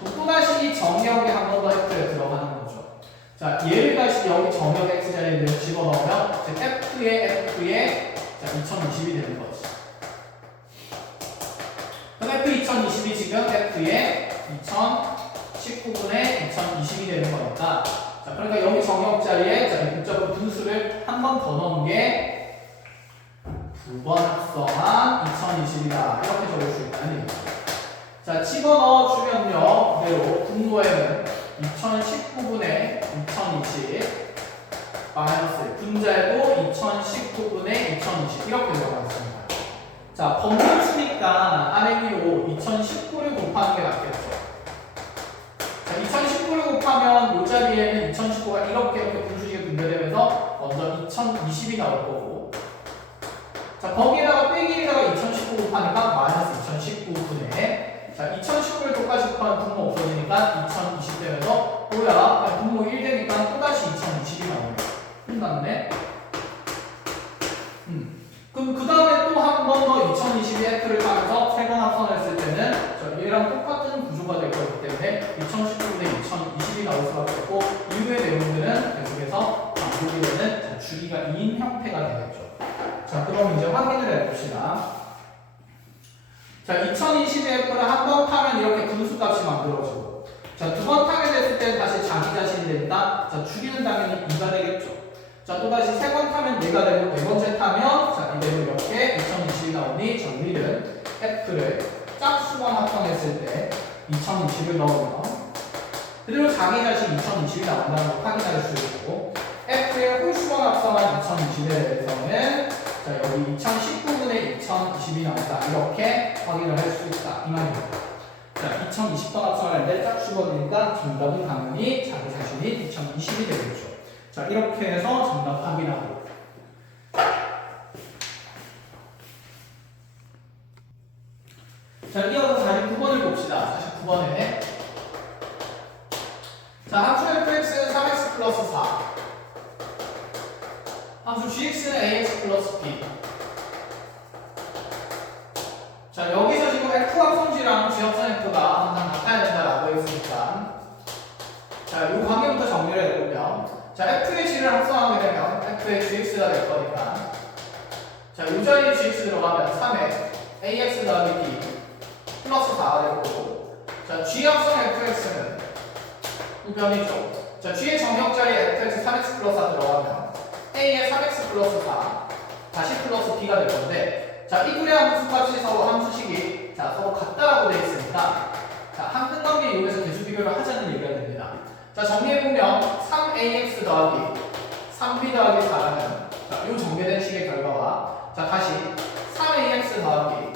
그럼 또다시 이 정역에 한 번 더 F에 들어가는 거죠. 자, 얘를 다시 여기 정역 X자리에 집어넣으면, F에 자, 2020이 되는 거지. 그럼 F 2020이 지금 F에 2019분의 2020이 되는 거니까, 자, 그러니까 여기 정역 자리에 자, 이 복잡한 분수를 한 번 더 넣은 게 두 번 합성한 2020이다. 이렇게 적을 수 있다는 얘기죠. 자, 집어넣어 주면요. 그대로 분모에는 2019분의 2020 마이너스 분자에도 2019분의 2020 이렇게 들어가 있습니다. 자, 범분수니까 아래 위로 2019를 곱하는 게 낫겠죠. 자, 2019를 곱하면 이 자리에는 2019가 이렇게 분수식에 분배되면서 먼저 2020이 나올 거고, 자, 거기에다가 빼기에다가 2019 곱하니까 마이너스 2019분의, 자, 2019를 똑같이 곱하면 분모 없어지니까 2020 되면서 뭐야? 분모 1 되니까 또다시 2020이 나오네. 끝났네. 그럼 그 다음에 또 한 번 더 2020의 F를 따면서 세 번 합성했을 때는 자, 얘랑 똑같은 구조가 될 거기 때문에 2019분의 2020이 나올 수밖에 없고, 이후의 내용들은 계속해서 반복이 되는 주기가 2인 형태가 되겠죠. 자, 그럼 이제 확인을 해봅시다. 자, 2020의 F를 한 번 타면 이렇게 분수값이 만들어지고, 자, 두 번 타게 됐을 때 다시 자기 자신이 됩니다. 자, 주기는 당연히 2가 되겠죠. 자, 또다시 세 번 타면 4가 되고, 네 번째 타면, 자, 이대로 이렇게 2020이 나오니 정리를 F를 짝수번 합성했을 때 2020을 넣으면, 그대로 자기 자신 2020이 나온다는 걸 확인할 수 있고, F의 홀수번 합성한 2020에 대해서는, 자, 여기 2019분의 2020이 나온다. 이렇게 확인을 할 수 있다. 이 말입니다. 자, 2020번 합성할 때 짝수번이니까 정답은 당연히 자기 자신이 2020이 되겠죠. 자, 이렇게 해서 정답 확인하고. 자, 이어서 49번을 봅시다. 49번에. 자, 함수 fx는 3x 플러스 4. 함수 gx는 ax 플러스 b. 자, 여기서 지금 f 합성지랑 지합선 f가 항상 같아야 된다라고 했으니까, 자, 이 관계부터 정리를 해보면, 자, f의 g를 합성하게 되면 f의 gx가 될 거니까, 자, 이 자리에 gx 들어가면 3에 ax 더하기 b 플러스 4가 될 거고, 자, g 합성 fx는 우변이죠. 자, g의 정역 자리에 fx 3x 플러스 4 들어가면 a에 3x 플러스 4 다시 플러스 b가 될 건데, 자, 이 둘의 함수값이 서로 함수식이 자, 서로 같다라고 되어 있으니까, 자, 한 관계 이용해서 계수 비교를 하자는 얘기가 됩니다. 자, 정리해보면 3ax 더하기 3b 더하기 4라는 자, 이 정배된 식의 결과와, 자, 다시 3ax 더하기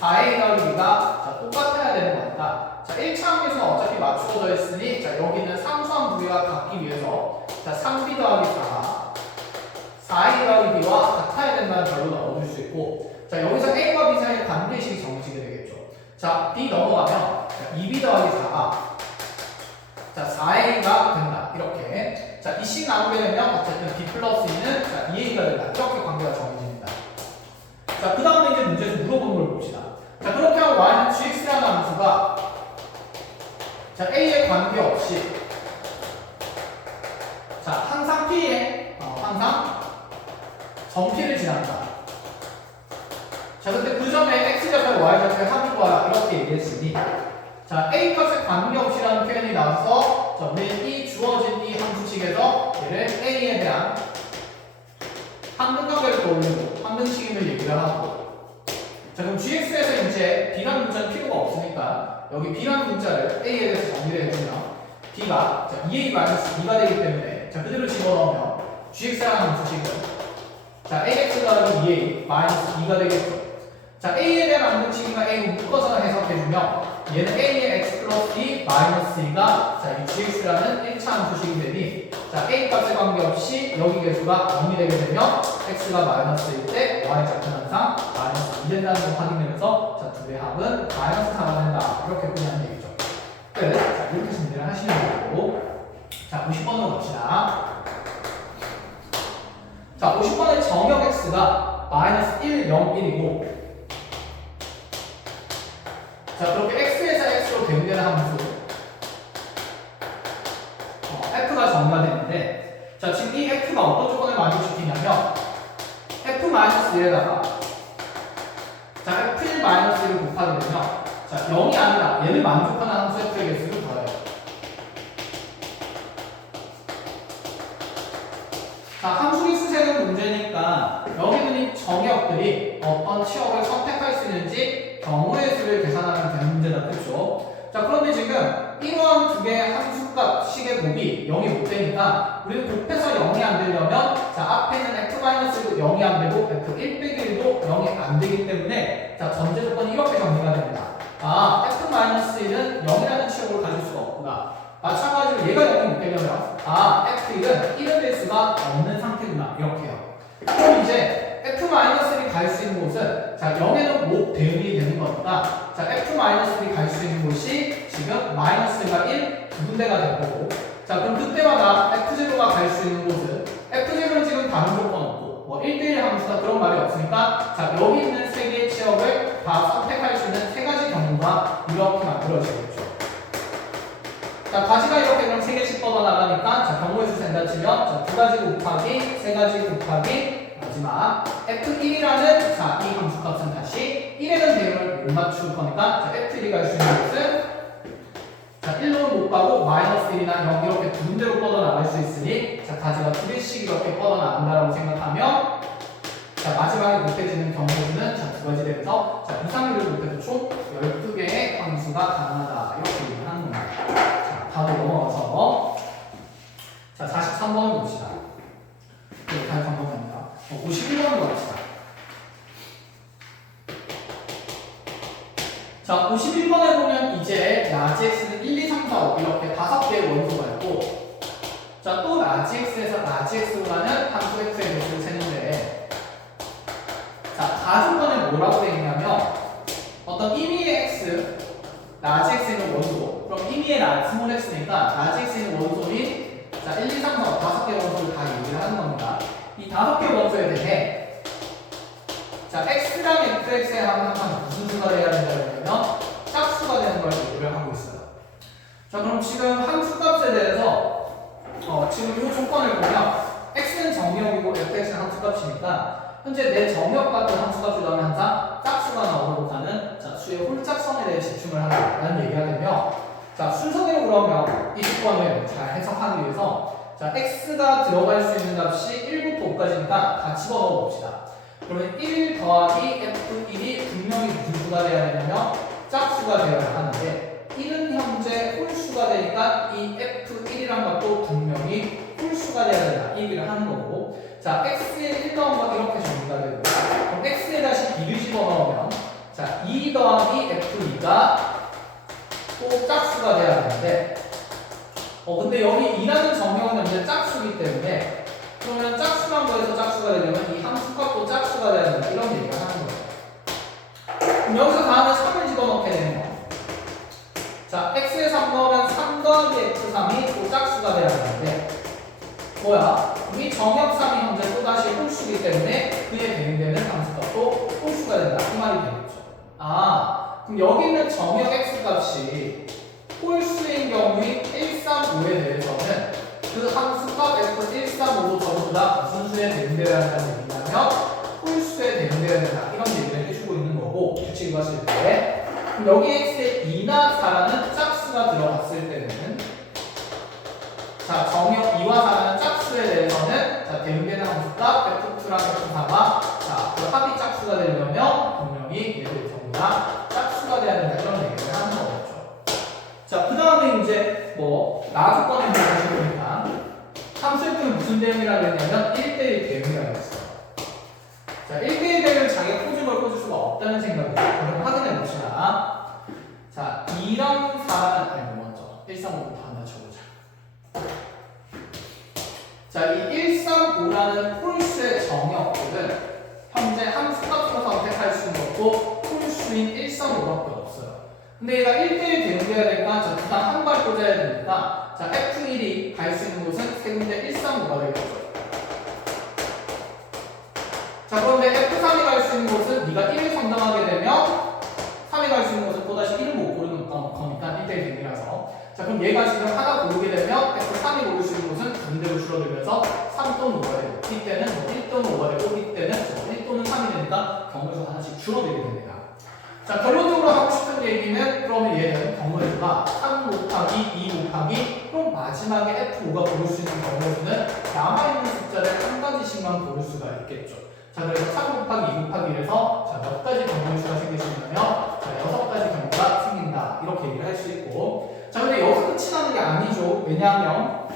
4a 더하기 b가 자, 똑같아야 되는 거니까, 자, 1차 함수는 어차피 맞추어져 있으니, 자, 여기는 상수함 두 개가 같기 위해서, 자, 3b 더하기 4가 4a 더하기 b와 같아야 된다는 결론을 얻을 수 있고, 자, 여기서 a와 b 사이에 관계식이 정해지게 되겠죠. 자, b 넘어가면 자, 2b 더하기 4가 자, 4a가 된다. 이렇게. 자, 이 식 나오게 되면 어쨌든 b 플러스 2는 자, 2a가 된다. 이렇게 관계가 정해집니다. 자, 그 다음에 이제 문제에서 물어본 걸 봅시다. 자, 그렇게 하면 y는 gx라는 함수가 자, a에 관계없이 자, 항상 p에 항상 정피를 지난다. 자, 근데 그 점에 x좌표, y좌표의 합을 구하라. 이렇게 얘기했으니, 자, a 값에 관계없이라는 표현이 나와서 자, 우리는 이 주어진 이 함수식에서 얘를 a에 대한 항등관계를 떠올리고 항등식임을 얘기를 하고, 자, 그럼 gx에서 이제 b라는 문자는 필요가 없으니까 여기 b라는 문자를 a에 대해서 정리를 해주면 b가 자, 2a-2가 되기 때문에 자, 그대로 집어넣으면 gx라는 함수식은 자, ax 더하기 2a 마이너스 2가 되겠죠. 자, a에 대한 항등식이나 a로 묶어서 해석해주면 얘는 a의 x 플러스 2 마이너스 2가 자, 이 gx라는 1차 함수식이 되니, 자, A 값에 관계없이 여기 계수가 0이 되게 되면 x가 마이너스일 때 y 작은 항상 마이너스 2 된다는 걸 확인되면서 자, 두 개 합은 마이너스 4가 된다. 이렇게 보면 얘기죠. 끝. 자, 이렇게 준비를 하시면 되고. 자, 50번으로 갑시다. 자, 50번의 정역 x가 마이너스 1, 0, 1이고 자, 그렇게 x에서 x로 대응되는 함수 f가 정의가 되는데 자, 지금 이 f가 어떤 조건을 만족시키냐면 f-1에다가 자, f1-1을 곱하게 되면 자, 0이 아니라 얘를 만족하는 함수 f의 개수를 더해요. 자, 함수의 수세는 문제니까 여기 있는 이 정역들이 어떤 취업을 선택할 수 있는지 경우의 수를 계산하면 되는 문제다. 그렇죠? 자, 그런데 지금 이러한 두 개의 함수값 식의 곱이 0이 못 되니까 우리는 곱해서 0이 안 되려면 자, 앞에 있는 f-도 0이 안 되고 f1-1도 0이 안 되기 때문에 자, 전제 조건이 이렇게 정리가 됩니다. 아, f-1은 0이라는 취업을 가질 수가 없구나. 마찬가지로 얘가 0이 못 되려면 아, f1은 1을 될 수가 없는 상태구나. 이렇게 해요. 그럼 이제 f-1이 갈 수 있는 곳은 자, 0에는 못 대응이 되는 거니까 자, f-1이 갈 수 있는 곳이 지금 마이너스가 1, 두 군데가 될 거고 자, 그럼 그때마다 f0가 갈 수 있는 곳은 f0는 지금 다른 조건 없고 뭐 1대1 함수다 그런 말이 없으니까 자, 여기 있는 세 개의 취업을 다 선택할 수 있는 세 가지 경우가 이렇게 만들어지겠죠. 자, 가지가 이렇게 그럼 세 개씩 뻗어나가니까 자, 경우의 수 센다 치면 자, 두 가지 곱하기 세 가지 곱하기 마지막 f1이라는 자, 이 함수 값은 다시 1에는 대응을 못 맞출 거니까 자, f1이 갈 수 있는 곳은 자, 1로는 못 가고 마이너스 1이나 0 이렇게 두 군데로 뻗어나갈 수 있으니 자, 가지가 두 개씩 이렇게 뻗어나간다고 생각하면 자, 마지막에 곱해지는 경우의 수는 자, 두 가지 되면서 자, 2, 3, 1을 곱해도 총 12개의 함수가 가능하다. 이렇게 얘기를 하는 겁니다. 자, 다음 넘어가서 자, 43번을 봅시다. 이렇게 할 방법입니다. 51번으로 갑시다. 자, 51번에 보면 이제 라지 x는 1, 2, 3, 4, 5 이렇게 5개의 원소가 있고 자, 또 라지 x에서 라지 x로 가는 함수 x의 개수를 세는데 자, 가조건에 뭐라고 되어 있냐면 어떤 임의의 x, 라지 x에 있는 원소 그럼 임의의 스몰 x니까 라지 x에 있는 원소인 자, 1, 2, 3, 4, 5 5개의 원소를 다 얘기를 하는 겁니다. 이 5개의 원소에 대해 자, x랑 fx에 하면 항상 무슨 수가 돼야 된다면 짝수가 되는 걸 얘기를 하고 있어요. 자, 그럼 지금 함수값에 대해서 지금 이 조건을 보면 x는 정역이고 fx는 함수값이니까 현재 내 정역 같은 함수값을 넣으면 항상 짝수가 나오고보다는 자, 수의 홀짝성에 대해 집중을 한다는 얘기가 되면 자, 순서대로 그러면 이 조건을 잘 해석하기 위해서 자, x가 들어갈 수 있는 값이 1부터 5까지니까 다 집어넣어 봅시다. 그러면 1 더하기 f1이 분명히 무슨 수가 돼야 되냐면 짝수가 되어야 하는데 1은 현재 홀수가 되니까 이 f1이란 것도 분명히 홀수가 돼야 된다. 이 얘기를 하는 거고 자, x에 1 더한 거 이렇게 정리가 되고 그럼 x에 다시 2를 집어넣으면 자, 2 더하기 f2가 또 짝수가 돼야 되는데 근데 여기 2라는 정형은 현재 짝수기 때문에 그러면 짝수란 거에서 짝수가 되려면 이 함수값도 짝수가 돼야 된다. 이런 얘기를 하는 거예요. 그럼 여기서 다음에 3을 집어넣게 되는 거. 자, x에 3 넣으면 3 더하기 f3이 또 짝수가 돼야 되는데 뭐야? 이 정역 3이 현재 또다시 홀수기 때문에 그에 대응되는 함수값도 홀수가 된다. 이 말이 되겠죠. 아, 그럼 여기 있는 정역 x값이 홀수인 경우인 1, 3, 5에 대해서는 그 함수값 f1, 3, 5도 전부 다 무슨 수에 대응되어야 한다는 얘기냐면 홀수에 대응되어야 된다. 이런 얘기를 해주고 있는 거고 규칙을 봤을 때 그럼 여기 x에 2나 4라는 짝수가 들어갔을 때는 자, 정역 2와 4라는 짝수에 대해서는 자, 대응되는 함수값 f2랑 f4가 자, 그 합이 짝수가 되려면 분명히 얘들 전부 다 짝수가 돼야 된다. 이런 얘기를 하는 거겠죠. 자, 그 다음에 이제 나조건에 다시 보니까 함수 f는 무슨 대응이라고 했냐면 1대1 대응이라고 했어요. 자, 1대1 대응을 자기가 꽂은 걸 꽂을 수가 없다는 생각이죠. 그럼 확인해 봅시다. 자, 2랑 4는 아니 먼저 1, 3, 5부터 하나 쳐보자. 자, 이 135라는 홀수의 정의역들은 현재 함수값으로 선택할 수는 없고 홀수인 135밖에 없어요. 근데 얘가 1대1 대응해야 되니까 자, 두당 한 발 꽂아야 되니까 자, F1이 갈 수 있는 곳은 세 군데 135가 되겠죠. 자, 그런데 F3이 갈 수 있는 곳은 네가 1을 선정하게 되면 3이 갈 수 있는 곳은 또다시 1을 못 고르는 거니까 1대1 대응이라서. 자, 그럼 얘가 지금 하나 고르게 되면 F3이 고를 수 있는 곳은 군대로 줄어들면서 3 또는 5가 되고 이때는 1 또는 5가 되고 이때는 1 또는 3이 되니까 경우에서 하나씩 줄어들게 됩니다. 자, 결론적으로 하고 싶은 얘기는 그러면 얘는 경우에서가 3 곱하기 2 곱하기 그럼 마지막에 F5가 고를 수 있는 경우에서는 남아있는 숫자를 한 가지씩만 고를 수가 있겠죠. 자, 그래서 3 곱하기 2 곱하기 1에서 자, 몇 가지 경우의 수가 생길 수 있냐면 자, 6가지 경우가 생긴다 이렇게 얘기를 할 수 있고 자, 근데 여기서 끝이 나는 게 아니죠. 왜냐하면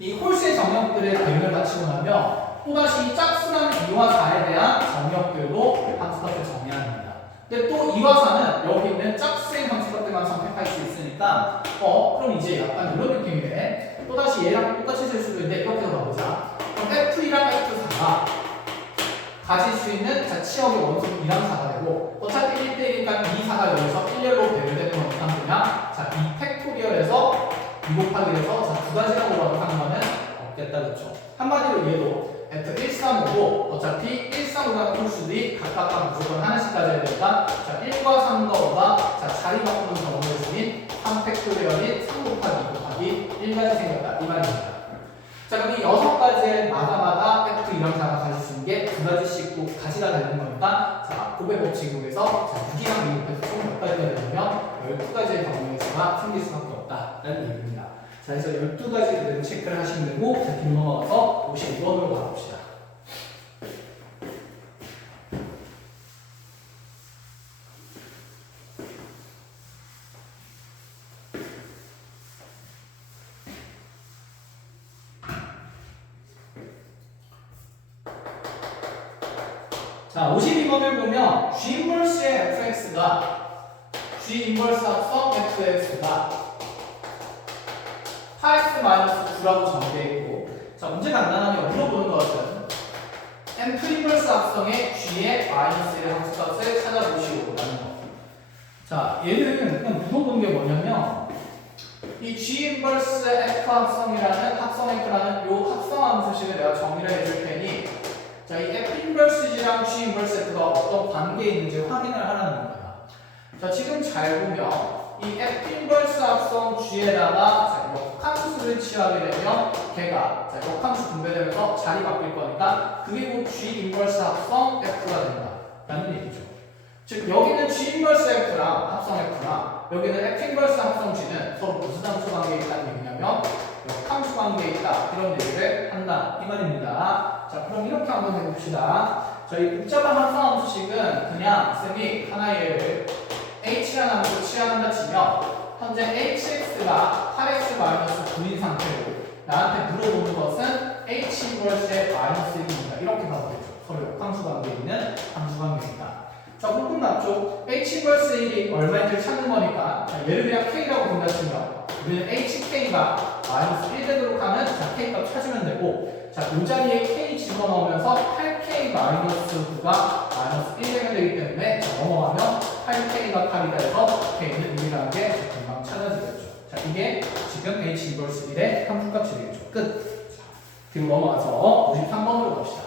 이 홀수의 정역들의 대응을 마치고 나면 또다시 이 짝수라는 2와 4에 대한 정역들도 함수값을 정의합니다. 근데 또 2와 4는 여기 있는 짝수의 함수값들만 선택할 수 있으니까 그럼 이제 약간 이런 느낌이네. 또다시 얘랑 똑같이 쓸 수도 있는데 이렇게 가보자. 그럼 F2랑 F4가 가질 수 있는 자, 치역의 원소는 2랑 4가 되고 어차피 1대1이니까 2, 4가 여기서 1렬로 배열되는 거니까 그냥 자, 2 팩토리얼에서 2 곱하기 해서 자, 두 가지라고 봐도 상관은 없겠다 그렇죠. 한마디로 얘도 F135고 어차피 135라는 홀수들이 각각 무조건 하나씩 가져야 되니까 자, 1과 3과 5가 자, 자리 바꾸는 경우의 수인 3 팩토리얼인 3 곱하기 2 곱하기 1까지 생겼다 이 말입니다. 자, 그럼 이 6가지의 마다마다 F2랑 4가 가질 수 있는 게 2가지씩 또 가지가 되는 거니까 자, 고백 법칙으로 해서 자, 6이랑 2 곱해서 총 몇 가지가 되냐면 12가지의 경우의 수가 생길 수밖에 없다라는 얘기입니다. 자, 그래서 12가지 그대로 체크를 하시면 되고 자, 뒤로 넘어가서 52번으로 가봅시다. 자, 52번을 보면 G 인버스의 fx가 G 인버스 합성 fx가 8x-9라고 정되어 있고 자, 문제 간단하게 물어보는 것은 M 프린버스 합성의 G의 마이너스 1의 함수값을 찾아보시고 라는 거. 자, 얘는 그냥 물어보는 게 뭐냐면 이 G 인버스 F 합성이라는 합성 F라는 요 합성 함수식을 내가 정의를 해줄 테니 자, 이 F 인버스 G랑 G 인버스 F가 어떤 관계에 있는지 확인을 하라는 거야. 자, 지금 잘 보면 이 F 인버스 합성 G에다가 역함수를 취하게 되면 걔가 역함수 분배되면서 자리 바뀔 거니까 그게 곧 G 인버스 합성 F가 된다 라는 얘기죠. 즉 여기는 G 인버스 F랑 합성 F랑 여기는 F 인버스 합성 G는 서로 무슨 함수 관계에 있다는 얘기냐면 역함수 관계에 있다 이런 얘기를 한다 이 말입니다. 자, 그럼 이렇게 한번 해봅시다. 저희 복잡한 합성 함수식은 그냥 쌤이 하나의 예를 h라는 함수 취한다 치면 현재 hx가 8x-9인 상태로 나한테 물어보는 것은 h 인버스의 마이너스 1입니다. 이렇게 가도 되죠. 서로 역함수 관계에 있는 함수 관계입니다. 자, 그럼 끝났죠? h 인버스 1이 얼마인지를 찾는 거니까 자, 얘를 그냥 k라고 본다 치면 우리는 hk가 마이너스 1 되도록 하는 자, k값 찾으면 되고 자, 이 자리에 k 집어넣으면서 8k 마이너스 9가 마이너스 1이 되기 때문에 자, 넘어가면 8k가 8이다 해서 k는 1이라는 게 금방 찾아지겠죠. 자, 이게 지금 h 인버스 1의 함수값이 되겠죠. 끝. 자, 뒤로 넘어가서 53번으로 갑시다.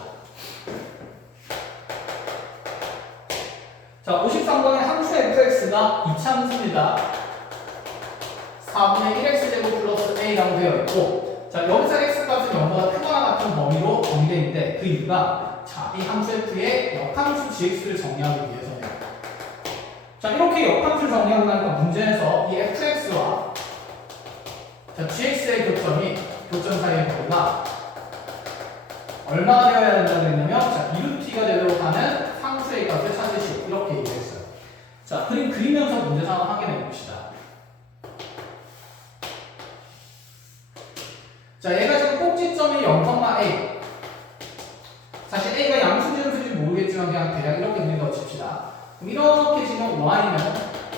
자, 53번의 함수 fx가 이차함수입니다. 4분의 1x제곱 플러스 a라고 되어 있고 자, 여기서 x값은 0보다 크거나 같은 범위로 정의되어 있는데 그 이유가 자, 이 함수 f의 역함수 gx를 정의하기 위해서예요. 자, 이렇게 역함수를 정의하고 나니까 문제에서 이 fx와 자, gx의 교점이 교점 사이의 거리가 얼마나 되어야 된다고 했냐면 자, 2루t가 되도록 하는 상수의 값을 찾으시오 이렇게 얘기했어요. 자, 그림 그리면서 문제 상황 확인해 봅시다. 자, 얘가 지금 꼭지점이 0,a. 사실 a가 양수인지 모르겠지만 그냥 대략 이렇게 있는 거 칩시다. 그럼 이렇게 지금 y는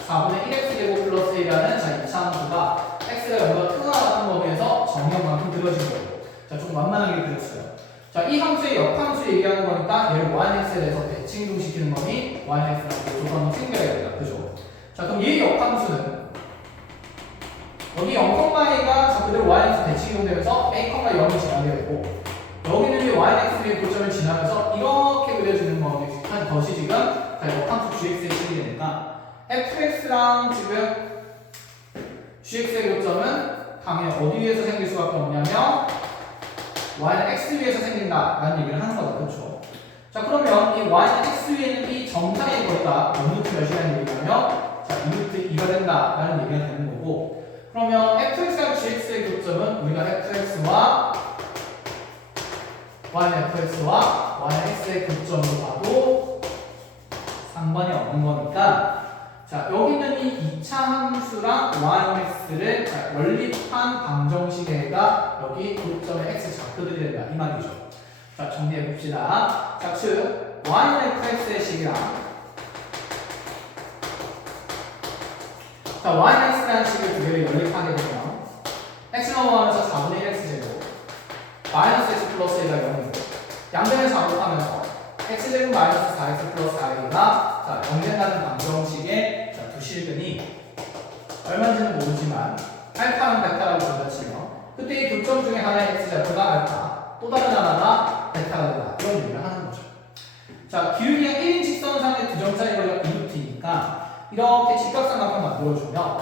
4분의 1x제곱 플러스 a라는 자, 이차함수가 x가 0보다 크거나 같은 범위에서 정의형만큼 들어진 거예요. 자, 좀 좀 만만하게 그렸어요. 자, 이 함수의 역함수 얘기하는 거니까 얘를 yx에 대해서 대칭동시키는 거니 yx라고 조건 한번 챙겨야 된다. 그죠? 자, 그럼 얘 역함수는 여기 0,2가 자 그대로 yx 대칭이동되면서 a, 0이 지나게 되고 여기는 이 yx의 고점을 지나면서 이렇게 그려지는 것이 지금 자, 역함수 gx의 식이 되니까 fx랑 지금 gx의 고점은 당연히 어디 위에서 생길 수밖에 없냐면 y는 x 위에서 생긴다라는 얘기를 하는 거다. 그렇죠? 자, 그러면 이 y는 x 위에는 이 정상의 거리가 0루트 몇이라는 얘기냐면 자, 2루트 2가 된다라는 얘기가 되는 거고 그러면 fx랑 gx의 교점은 우리가 fx와 y는 x의 교점으로 봐도 상관이 없는 거니까 자, 여기는 이 2차 함수랑 yx를 연립한 방정식에가 여기 교점의 x 좌표들이 된다 이 말이죠. 자, 정리해 봅시다. 자, 즉 y는 fx의 식이랑 자, yx라는 식을 두 개를 연립하게 되면 x 넘어가면서 4분의 1 x제곱 마이너스 x 플러스 1가 0이고 양변을 작업하면서 x제곱 마이너스 4x 플러스 4a가 자, 0 된다는 방정식의 자, 두 실근이 얼마인지는 모르지만 알파는 베타라고 전자치며 그때 이 교점 중에 하나의 x좌표가 알파 또 다른 하나가 베타가 된다 이런 얘기를 하는 거죠. 자, 기울기가 1인 직선상의 두 점짜리 거리가 2루트이니까 이렇게 직각삼각형 만들어주면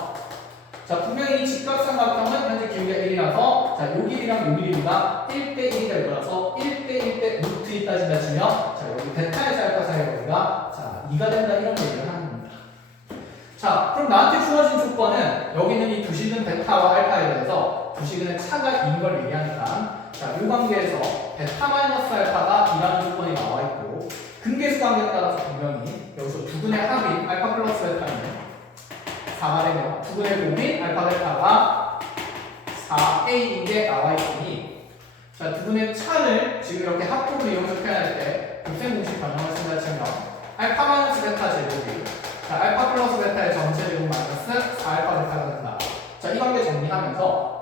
자, 분명히 이 직각삼각형은 현재 기울기가 1이라서 자, 요 길이랑 요 길이가 1대1이 될 거라서 1대1대 루트 따진다 치면 자, 여기 베타에서 알파 사이의 거리가 자, 2가 된다 이런 얘기를 하는 겁니다. 자, 그럼 나한테 주어진 조건은 여기는 이 두식은 베타와 알파에 대해서 두식은 차가 2인 걸 얘기하니까 자, 이 관계에서 베타 마이너스 알파가 2라는 조건이 나와 있고 근계수 관계에 따라서 분명히 여기서 두근의 합인 알파 플러스 베타는 4가 되면 두근의 곱인 알파 베타가 4a인 게 나와 있으니 자, 두근의 차를 지금 이렇게 합법을 이용해서 표현할 때 곱셈 공식 변형을 쓴다 치면 알파 마이너스 베타 제곱이 자, 알파 플러스 베타의 전체 제곱 마이너스 4알파 베타가 된다. 자, 이 관계 정리하면서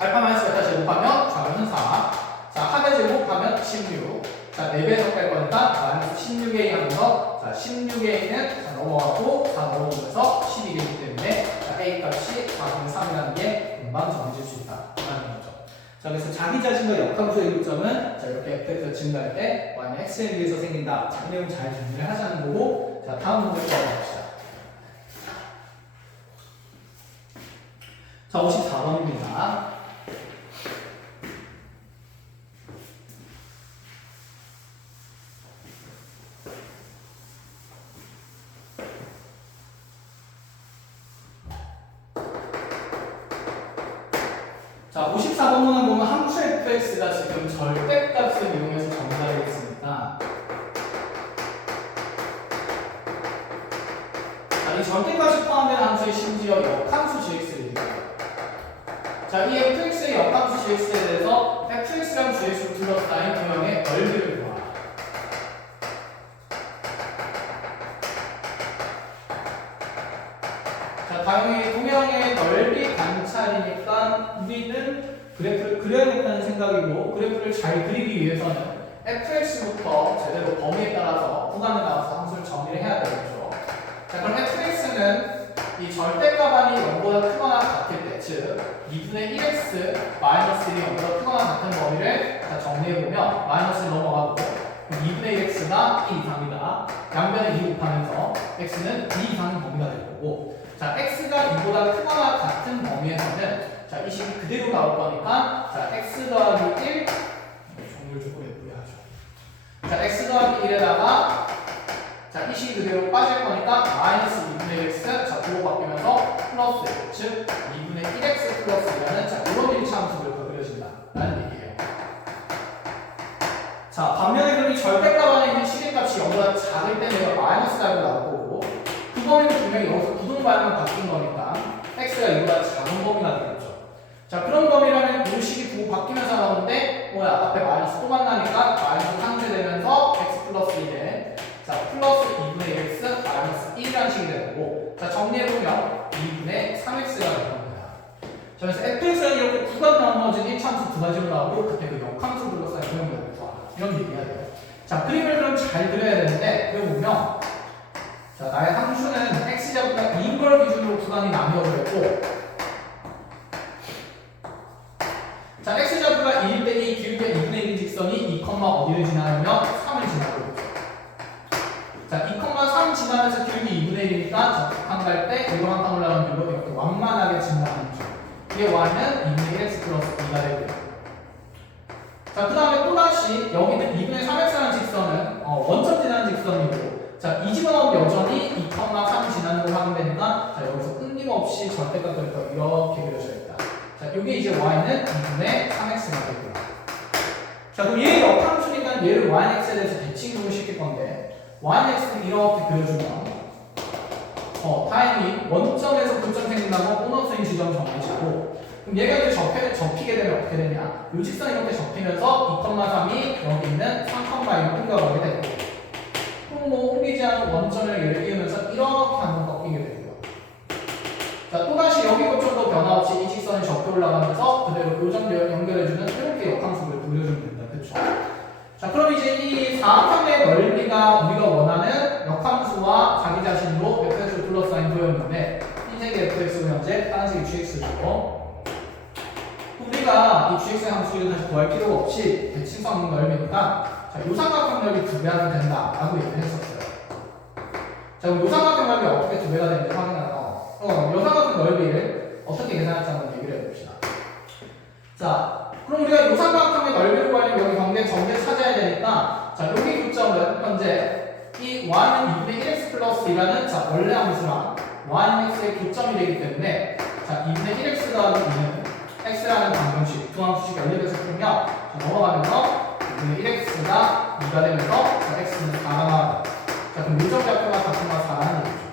알파 마이너스 베타 제곱하면 4는 4. 자, 합의 제곱하면 16. 자, 4배에서 뺄 거니까 마이너스 16a 하면서 자, 16a는 자, 넘어가고 4 넘어오면서 12이 되기 때문에 자, a 값이 4분의 3이라는 게 금방 정해질 수 있다라는 거죠. 자, 그래서 자기 자신과 역함수의 교점은 자, 이렇게 fx가 증가할 때 y는 x에 의해서 생긴다. 자, 이 내용 잘 정리를 하자는 거고 자, 다음 문제 들어갑시다. 자, 54번입니다. 자, 54번 문항 보면 함수 fx가 지금 절대값을 이용해서 정의하고 있습니다. 자, 이 절대값이 포함된 함수의 심지어 역함수 gx를 얘기해요. 자, 이 fx의 역함수 gx에 대해서 fx랑 gx를 둘러싸인 도형의 넓이를 구하라. 자, 당연히 도형의 넓이 관찰이니까 우리는 그래프를 그려야겠다는 생각이고 그래프를 잘 그리기 위해서는 fx부터 제대로 범위에 따라서 구간에 따라서 함수를 정리를 해야 되겠죠. 자, 그럼 fx는 이 절대값이 0보다 크거나 같을 때, 즉 2분의 1x 마이너스 1이 0보다 크거나 같은 범위를 자, 정리해보면 마이너스를 넘어가고 2분의 1x가 1 이상이다. 양변에 2 곱하면서 x는 2 이상인 범위가 될 거고 자, x가 2보다 크거나 같은 범위에서는 자, 이 식이 그대로 나올 거니까 자, x 더하기 1 종류를 조금 예쁘게 하죠. 자, x 더하기 1에다가 자, 이 식이 그대로 빠질 거니까 마이너스 2분의 x 자, 그거 바뀌면서 플러스 즉 2분의 1x 플러스 1이라는 자, 이런 1차 함수가 그려진다 라는 얘기예요. 자, 반면에 그럼 이 절대값 안에 있는 식의 값이 0보다 작을 때 내가 마이너스 답이 나올 거고 그 범위는 분명히 여기서 부동 방향만 바뀐 거니까 x가 2보다 작은 범위가 되겠죠. 자, 그런 범위라면 이 식이 두고 바뀌면서 나오는데 뭐야 앞에 마이너스 또 만나니까 마이너스 상쇄되면서 x 플러스 1에 자, 플러스 2분의 1x 마이너스 1이라는 식이 되는 거고 자, 정리해보면 2분의 3x가 되는 겁니다. 자, 그래서 fx는 이렇게 구간 나눠진 1차함수 두 가지로 나오고 그때 그 역함수 둘러싸인 소형들을 구하라. 이런 얘기해야 돼요. 자, 그림을 그럼 잘 그려야 되는데 그려 보면 자, 나의 함수는 x좌표가 2인 걸 기준으로 구간이 나뉘어져 있고 자, x좌표가 1일 때 이 기울기가 2분의 1인 직선이 2, 어디를 지나면 3을 지나고 있죠. 자, 2,3 지나면서 기울기 2분의 1이니까 적한 갈 때 이거 한 칸 올라가는 길로 이렇게 완만하게 지나가는 중. 이게 y는 2분의 1x 플러스 2가 되고요. 자, 그 다음에 또다시 여기는 2분의 3x라는 직선은 원점 지나는 직선이고 자, 이 집어넣으면 여전히 2,3 지나는 걸 확인되니까 자, 여기서 끊임없이 절대값을 이렇게 그려줘야겠다. 자, 이게 이제 y는 2분의 3x가 되고요. 자, 그럼 얘 역함수니까 얘를 yx에 대해서 대칭을 시킬 건데 yx는 이렇게 그려주면 다행히 원점에서 교점 생긴다고 보너스인 지점 정해지고 그럼 얘가 이제 접히게 되면 어떻게 되냐? 이 직선이 이렇게 접히면서 2,3이 여기 있는 3,1로 옮겨가게 되고 그럼 뭐 옮기지 않은 원점을 얘를 띄우면서 이렇게 한번 꺾이게 되고요. 자, 또다시 여기 고점도 변화 없이 이 직선이 접혀 올라가면서 그대로 요점 연결해주는 이렇게 역함수를 그려주면 된다. 그렇죠? 자, 그럼 이제 이 사각형의 넓이가 우리가 원하는 역함수와 자기 자신으로 fx를 둘러싸인 도형인데 흰색이 fx고 현재 파란색이 gx고 우리가 이 gx의 함수를 다시 구할 필요가 없이 대칭성 넓이니까 자, 요 삼각형 넓이 2배 하면 된다 라고 얘기를 했었어요. 자, 그럼 요 삼각형 넓이 어떻게 2배가 되는지 확인하러 요 삼각형 넓이를 어떻게 계산할지 한번 얘기를 해봅시다. 자, 그럼 우리가 요 삼각형의 넓이를 구하려면 여기 경계 전개를 찾아야 되니까 자, 여기 교점은 현재 이 y는 2분의 1x 플러스 2라는 자, 원래 함수랑 y는 x의 교점이 되기 때문에 자, 2분의 1x 더하기 2는 x라는 방정식, 두 함수씩 연립해서 풀면 자, 넘어가면서 2분의 1x가 2가 되면서 자, x는 4가 나와요. 자, 그럼 요점 좌표가 4,4라는 얘기죠.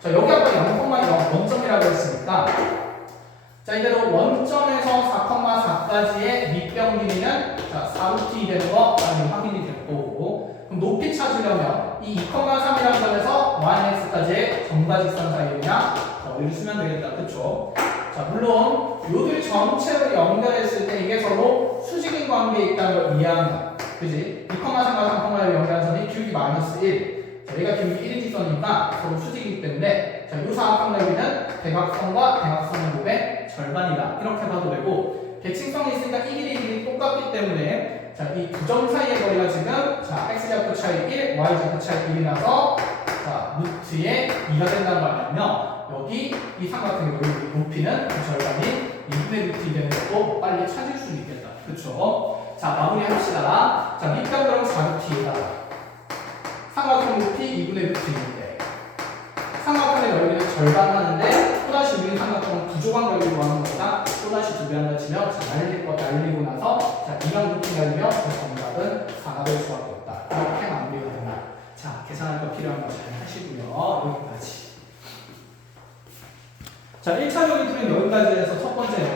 자, 여기 아까 0,0 원점이라고 했으니까 자, 이대로 원점에서 4,4까지의 밑변 길이는 자, 4루트 되는 거 확인이 될 거고 그럼 높이 찾으려면 이 2,3이라는 점에서 yx까지의 점과 직선 사이냐 거리를 쓰면 되겠다. 그쵸? 자, 물론 요들 전체를 연결했을 때 이게 서로 수직인 관계에 있다는 걸 이해하면 그지? 2,3과 3,4를 연결한 선이 기울기 마이너스 1 자, 얘가 기울기 1인 직선이니까 서로 수직이기 때문에 자, 요 사각형 넓이는 대각선과 대각선의 곱의 절반이다. 이렇게 봐도 되고 대칭성이 있으니까 이 길이 똑같기 때문에 자, 이 두 점 사이의 거리가 지금 자, x좌표 차이 1, y좌표 차이 1이 나서 자, 루트에 2가 된다는 걸 알면 여기 이 삼각형의 높이는 그 절반인 2분의 루트 2 되는 것도 빨리 찾을 수 있겠다. 그쵸? 자, 마무리 합시다. 자, 밑변 그럼 4루트에다가 삼각형 높이 2분의 루트 2인데 삼각형의 넓이는 절반 하는데 또다시 우리는 삼각형은 부조각 넓이로 하는 거다. 또다시 2배 한다 치면 자, 날리고 나서 자, 2랑 루트가 되면 그 정답은 4가 될 수밖에 없다. 이렇게 마무리가 된다. 자, 계산할 거 필요한 거 잘 하시고요. 여기까지. 자, 1차 요기 풀이는 여기까지 해서 첫 번째